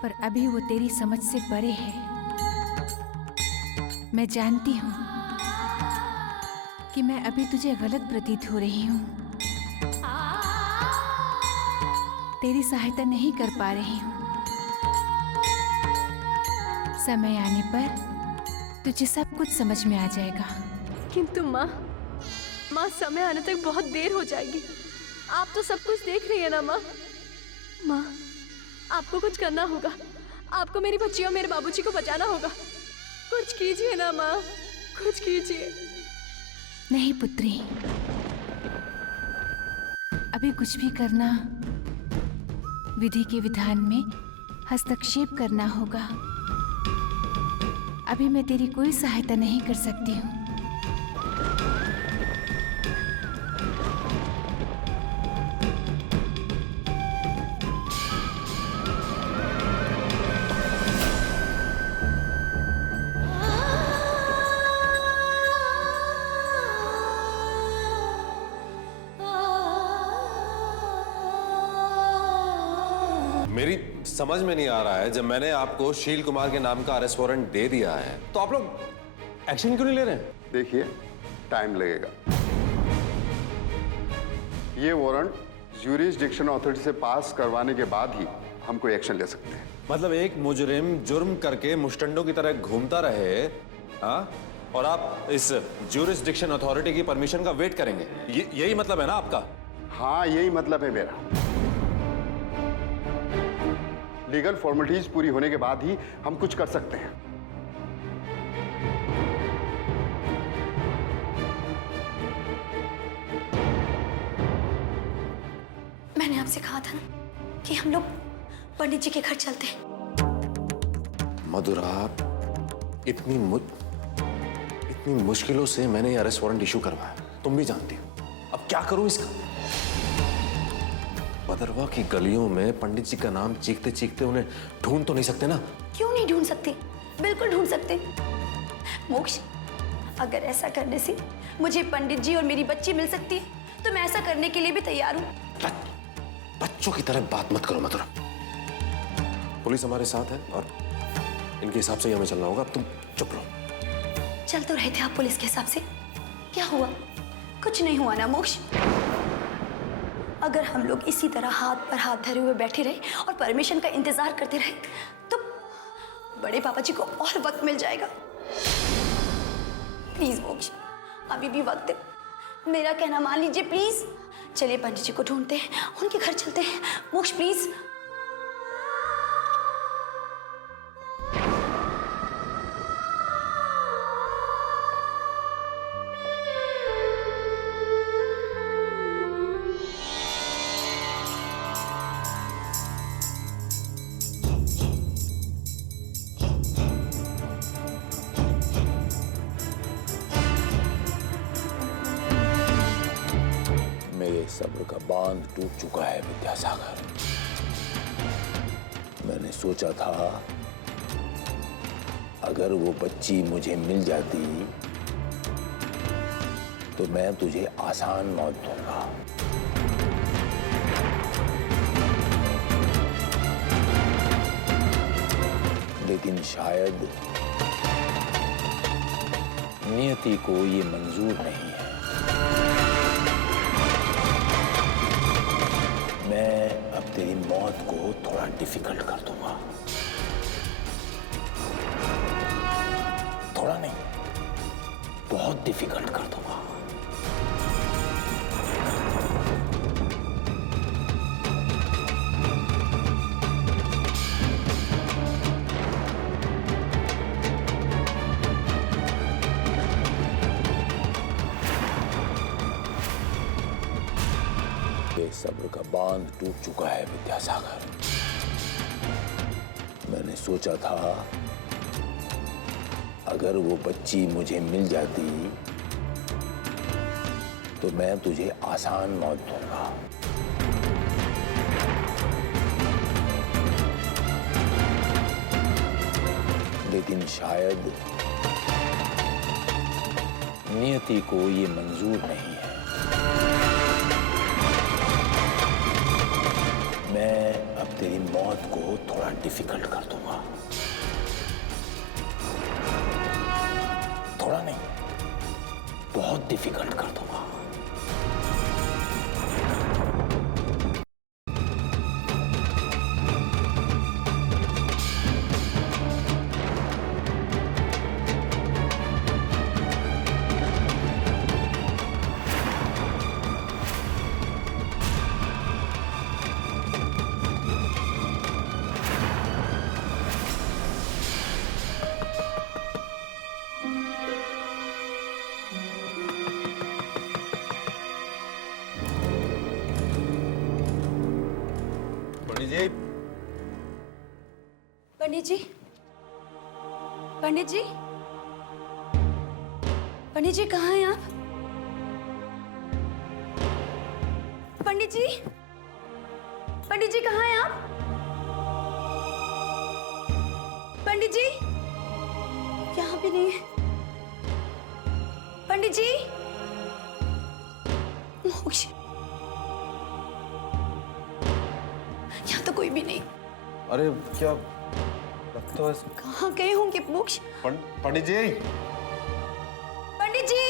पर अभी वो तेरी समझ से परे है। मैं जानती हूँ कि मैं अभी तुझे गलत प्रतीत हो रही हूँ, तेरी सहायता नहीं कर पा रही हूँ। समय आने पर तुझे सब कुछ समझ में आ जाएगा। किंतु माँ समय आने तक बहुत देर हो जाएगी। आप तो सब कुछ देख रही है ना माँ। आपको कुछ करना होगा, आपको मेरी बच्ची और मेरे बाबूजी को बचाना होगा। कुछ कीजिए ना माँ, कुछ कीजिए। नहीं पुत्री, अभी कुछ भी करना विधि के विधान में हस्तक्षेप करना होगा। अभी मैं तेरी कोई सहायता नहीं कर सकती हूँ। मेरी समझ में नहीं आ रहा है, जब मैंने आपको शील कुमार के नाम का अरेस्ट वारंट दे दिया है तो आप लोग एक्शन क्यों नहीं ले रहे हैं? देखिए, टाइम लगेगा। ये वारंट ज्यूरिसडिक्शन अथॉरिटी से पास करवाने के बाद ही हम कोई एक्शन ले सकते हैं। मतलब एक मुजरिम जुर्म करके मुस्टंडों की तरह घूमता रहे, हाँ, और आप इस ज्यूरिसडिक्शन अथॉरिटी की परमिशन का वेट करेंगे, यही मतलब है ना आपका? हाँ, यही मतलब है मेरा। लीगल फॉर्मेलिटीज पूरी होने के बाद ही हम कुछ कर सकते हैं। मैंने आपसे कहा था ना कि हम लोग पंडित जी के घर चलते हैं। मधुरा, इतनी मुश्किलों से मैंने ये अरेस्ट वारंट इशू करवाया, तुम भी जानती हो। अब क्या करूं इसका? भदरवा की गलियों में पंडित जी का नाम चीखते चीखते उन्हें ढूंढ तो नहीं सकते ना? क्यों नहीं ढूंढ सकते? बिल्कुल ढूंढ सकते। मोक्ष, अगर ऐसा करने से मुझे पंडित जी और मेरी बच्ची मिल सकती है तो मैं ऐसा करने के लिए भी तैयार हूँ। बच्चों की तरह बात मत करो मधुरा। पुलिस हमारे साथ है और इनके हिसाब से ही हमें चलना होगा। अब तुम चुप रहो। चल तो रहे थे आप पुलिस के हिसाब से, क्या हुआ? कुछ नहीं हुआ ना मोक्ष? अगर हम लोग इसी तरह हाथ पर हाथ धरे हुए बैठे रहे और परमिशन का इंतजार करते रहे तो बड़े पापा जी को और वक्त मिल जाएगा। प्लीज मोक्ष, अभी भी वक्त है, मेरा कहना मान लीजिए प्लीज। चलिए पंडित जी को ढूंढते हैं, उनके घर चलते हैं। मोक्ष प्लीज। मेरे सब्र का बांध टूट चुका है विद्यासागर। मैंने सोचा था अगर वो बच्ची मुझे मिल जाती तो मैं तुझे आसान मौत दूंगा। लेकिन शायद नियति को ये मंजूर नहीं है। मैं अब तेरी मौत को थोड़ा डिफिकल्ट कर दूंगा। थोड़ा नहीं, बहुत डिफिकल्ट कर दूंगा। सब्र का बांध टूट चुका है विद्यासागर। मैंने सोचा था अगर वो बच्ची मुझे मिल जाती तो मैं तुझे आसान मौत दूंगा। लेकिन शायद नियति को ये मंजूर नहीं है। मैं अब तेरी मौत को थोड़ा डिफिकल्ट कर दूंगा। थोड़ा नहीं, बहुत डिफिकल्ट कर दूंगा। पंडित जी, पंडित जी, पंडित जी कहाँ हैं आप? पंडित जी, पंडित जी कहाँ हैं आप? पंडित जी, यहाँ भी नहीं है। पंडित जी, मोक्ष, यहाँ तो कोई भी नहीं। अरे क्या तो कहाँ गए होंगे मोक्ष? पंडित जी। पंडित जी!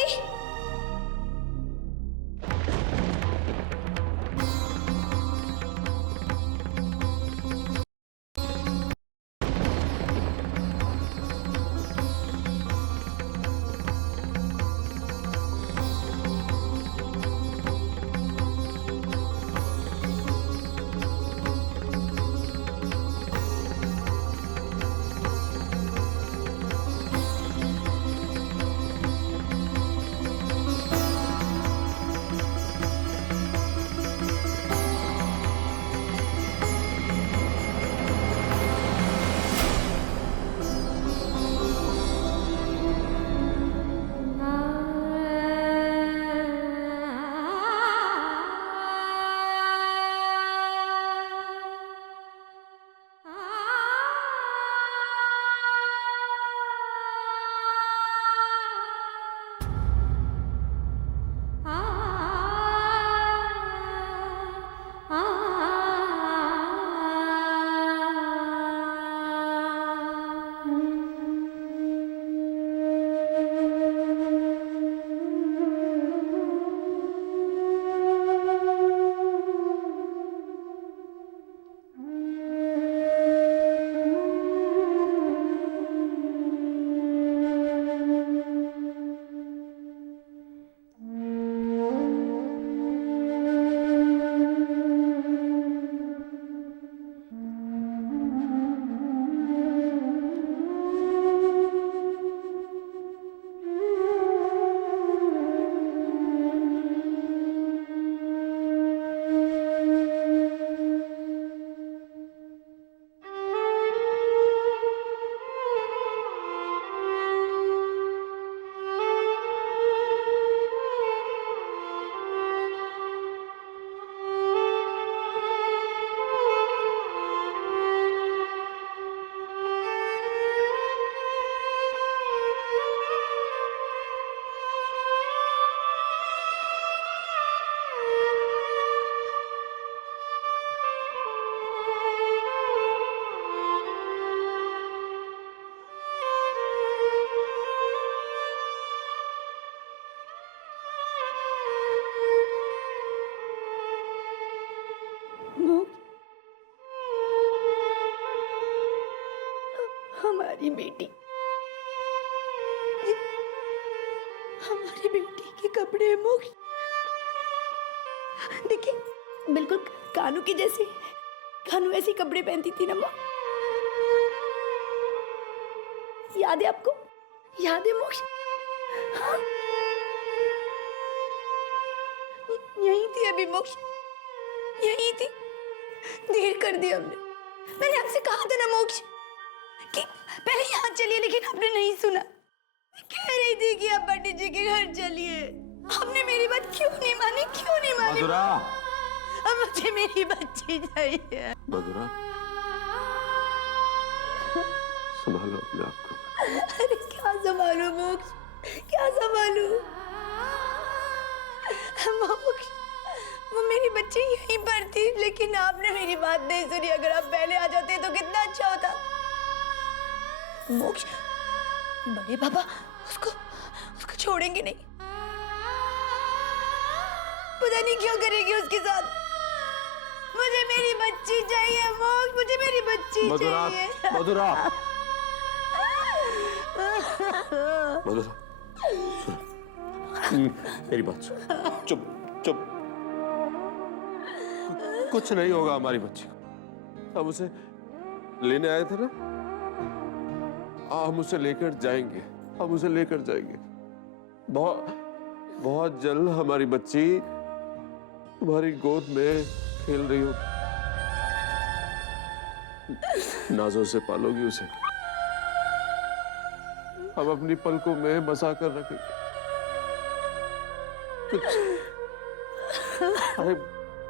हमारी बेटी, ये हमारी बेटी के कपड़े हैं मोक्ष। देखिए बिल्कुल कानू की जैसे, कानू ऐसे कपड़े पहनती थी ना मोक्ष। याद है आपको? याद है मोक्ष? हाँ? यही थी अभी मोक्ष, यही थी। देर कर दी हमने। मैंने आपसे कहा था ना मोक्ष कि पहले यहाँ चलिए, लेकिन आपने नहीं सुना। कह रही थी कि आप पंडित जी के घर चलिए, आपने मेरी बात क्यों नहीं मानी? क्यों नहीं मानी? मधुरा, अब मुझे मेरी बच्ची चाहिए। मधुरा, संभालो अपने आप को। अरे क्या संभालू मोक्ष, क्या संभालू? मोक्ष, वो मेरी बच्ची यहीं पर थी, लेकिन आपने मेरी बात नहीं सुनी। अगर आप पहले आ जाते तो कितना अच्छा होता। मोक्ष, बड़े पापा उसको छोड़ेंगे नहीं। पता नहीं क्यों करेगी उसके साथ। मुझे मेरी बच्ची चाहिए मोक्ष, मुझे मेरी बच्ची चाहिए। मधुरा, मधुरा, मेरी बात सुन। चुप चुप। कुछ नहीं होगा हमारी बच्ची को। हम उसे लेने आए थे ना, हम उसे लेकर जाएंगे, हम उसे लेकर जाएंगे। बहुत जल्द हमारी बच्ची तुम्हारी गोद में खेल रही हो, नाजों से पालोगी उसे। हम अपनी पलकों में बसा कर रखेंगे।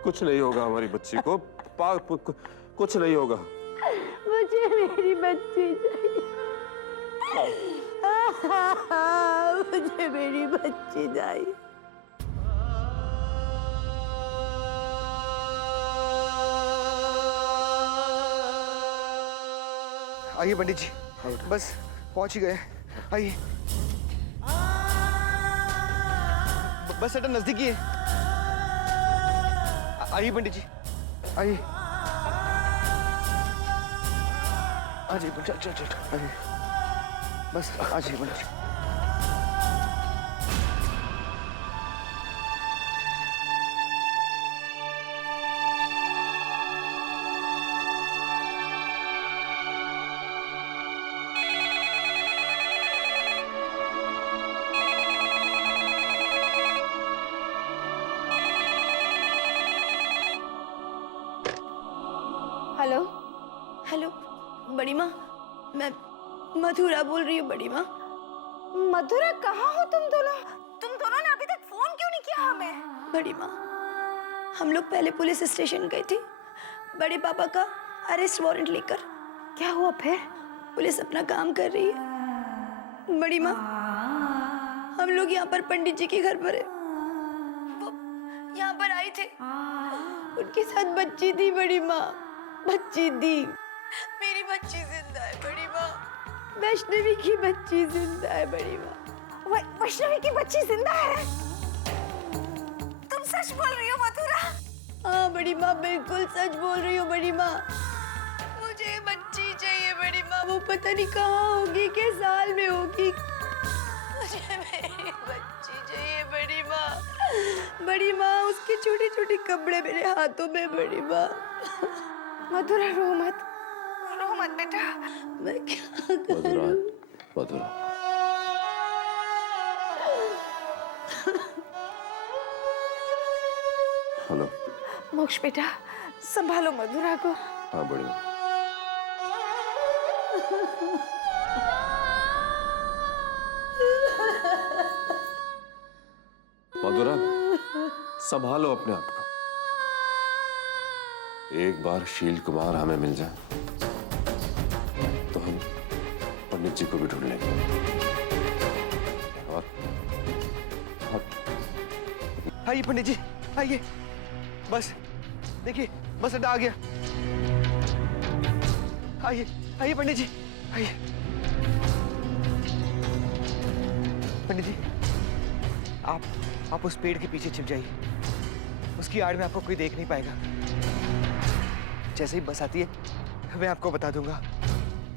कुछ नहीं होगा हमारी बच्ची को, कुछ नहीं होगा। मुझे मेरी बच्ची चाहिए। मुझे मेरी बच्ची चाहिए। आइए पंडित जी, बस पहुंच ही गए। आइए, बस अड्डा नजदीक ही है। आइए पंडित जी, आइए। आ जाइए, चल चल चल, आइए, बस आ जाइए पंडित जी। हेलो हेलो बड़ी माँ, मैं मधुरा बोल रही हूँ। बड़ी माँ, मधुरा कहाँ हो तुम दोनों? तुम दोनों ने अभी तक फोन क्यों नहीं किया हमें? बड़ी माँ, हम लोग पहले पुलिस स्टेशन गए थे बड़े पापा का अरेस्ट वारंट लेकर। क्या हुआ फिर? पुलिस अपना काम कर रही है। बड़ी माँ, हम लोग यहाँ पर पंडित जी के घर पर है। वो यहाँ पर आए थे, उनके साथ बच्ची थी। बड़ी माँ, बच्ची थी। मेरी बच्ची जिंदा है बड़ी माँ। वैष्णवी की बच्ची जिंदा है बड़ी माँ। वैष्णवी की बच्ची जिंदा है? तुम सच बोल रही हो मथुरा? हाँ बड़ी माँ, बिल्कुल सच बोल रही हो बड़ी माँ। मुझे बच्ची चाहिए बड़ी माँ। वो पता नहीं कहाँ होगी, किस साल में होगी। मुझे मेरी बच्ची चाहिए बड़ी माँ। बड़ी माँ, उसके छोटे छोटे कपड़े मेरे हाथों में। बड़ी माँ, मधुरा रो मत बेटा। मैं क्या करूं? मधुरा, हेलो मोक्ष बेटा, संभालो मधुरा को। हाँ बढ़िया। मधुरा, संभालो अपने आप को। एक बार शील कुमार हमें मिल जाए तो हम पंडित जी को भी ढूंढ लेंगे। और आइए पंडित जी, आइए, बस देखिए, बस अड्डा आ गया। आइए आइए पंडित जी, आइए। पंडित जी, आप उस पेड़ के पीछे छिप जाइए। उसकी आड़ में आपको कोई देख नहीं पाएगा। जैसे ही बस आती है मैं आपको बता दूंगा।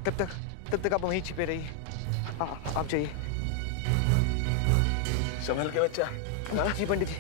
तब तक आप वहीं छिपे रहिए। आप जाइए। संभल के बच्चा। हाँ? जी पंडित जी।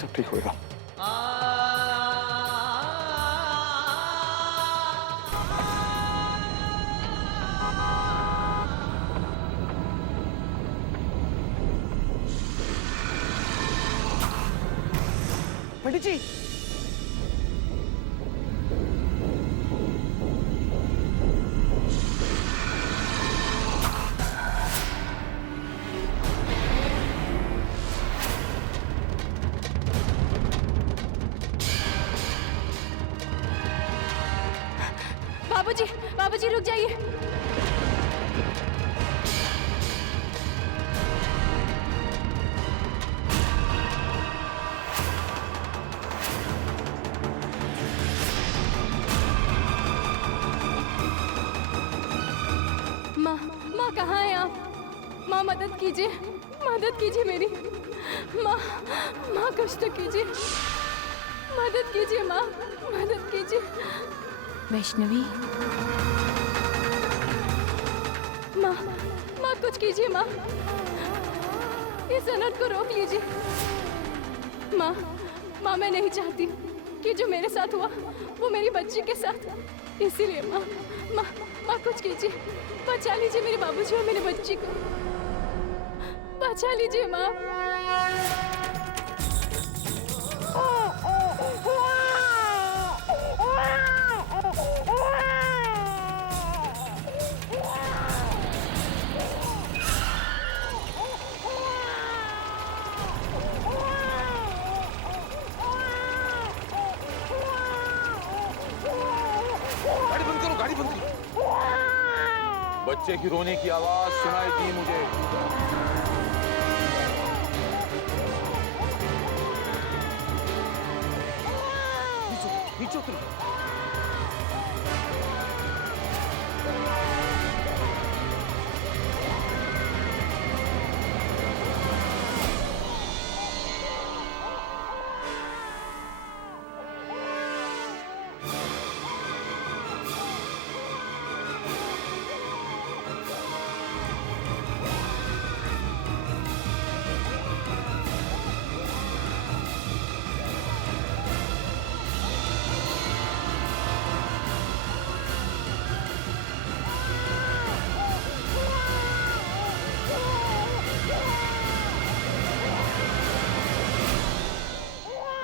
सब ठीक होगा। पंडित जी, बाबूजी रुक जाइए। माँ कहाँ हैं आप? माँ मदद कीजिए मेरी। माँ कुछ तो कीजिए, मदद कीजिए माँ, मदद कीजिए। वैष्णवी, माँ कुछ कीजिए माँ, इस अनर्थ को रोक लीजिए। माँ मैं नहीं चाहती कि जो मेरे साथ हुआ वो मेरी बच्ची के साथ, इसीलिए माँ कुछ कीजिए, बचा लीजिए मेरे बाबूजी और मेरी बच्ची को, बचा लीजिए माँ। गाड़ी बंद करो। बच्चे की रोने की आवाज सुनाई दी मुझे। नीचे उतरो।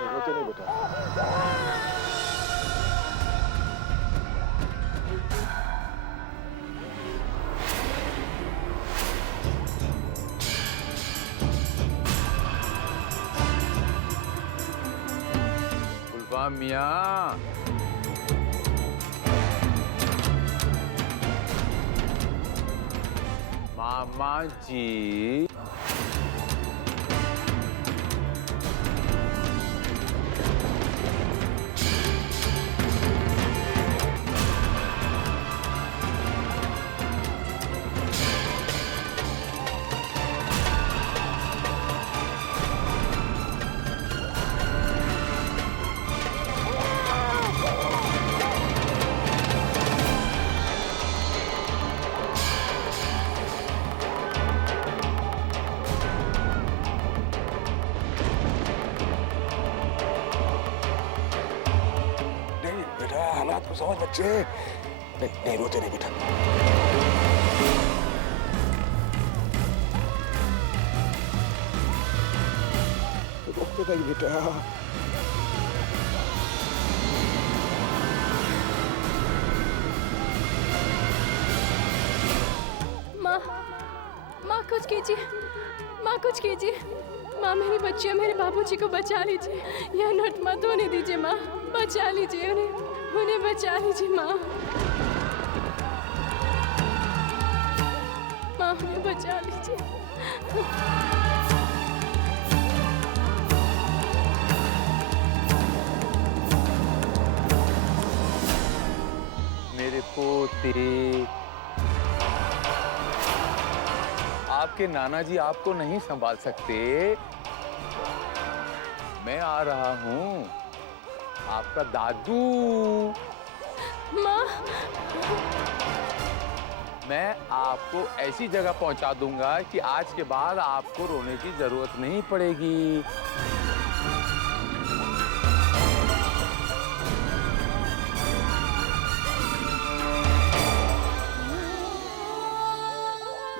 रोते नहीं बेटा। गुलफाम मियाँ, मामा जी, नहीं बेटा, हालात को समझ बच्चे। नहीं रोते नहीं बेटा। रोते नहीं बेटा। माँ कुछ कीजिए, माँ कुछ कीजिए। माँ मेरी बच्ची और मेरे बाबूजी को बचा लीजिए, यह नट मत होने दीजिए माँ, बचा लीजिए उन्हें बचा लीजिए माँ। माँ उन्हें बचा लीजिए। मेरे पोते, आपके नाना जी आपको नहीं संभाल सकते। मैं आ रहा हूँ, आपका दादू। माँ, मैं आपको ऐसी जगह पहुंचा दूंगा कि आज के बाद आपको रोने की जरूरत नहीं पड़ेगी।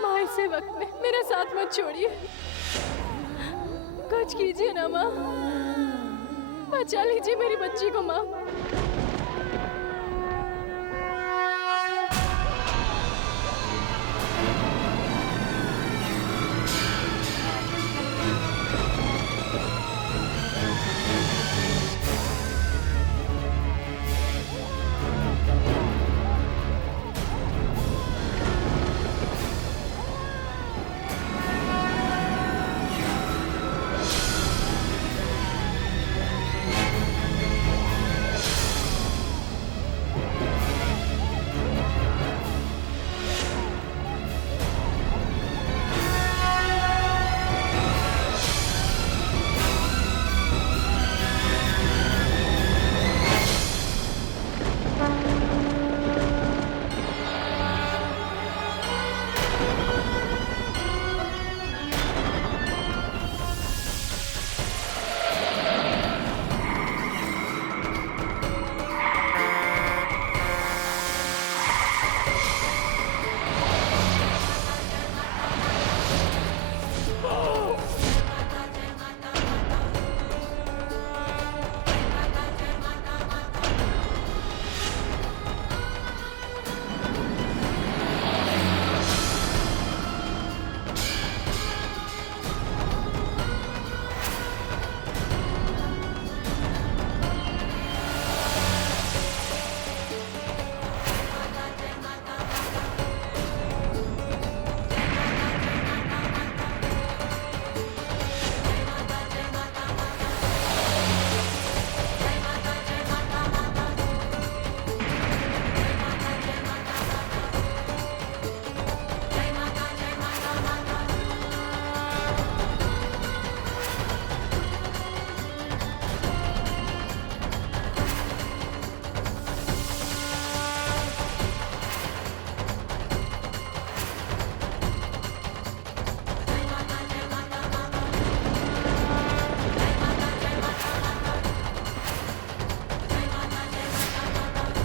माँ ऐसे वक्त में मेरा साथ मत छोड़िए, कुछ कीजिए ना माँ, बचा लीजिए मेरी बच्ची को माँ।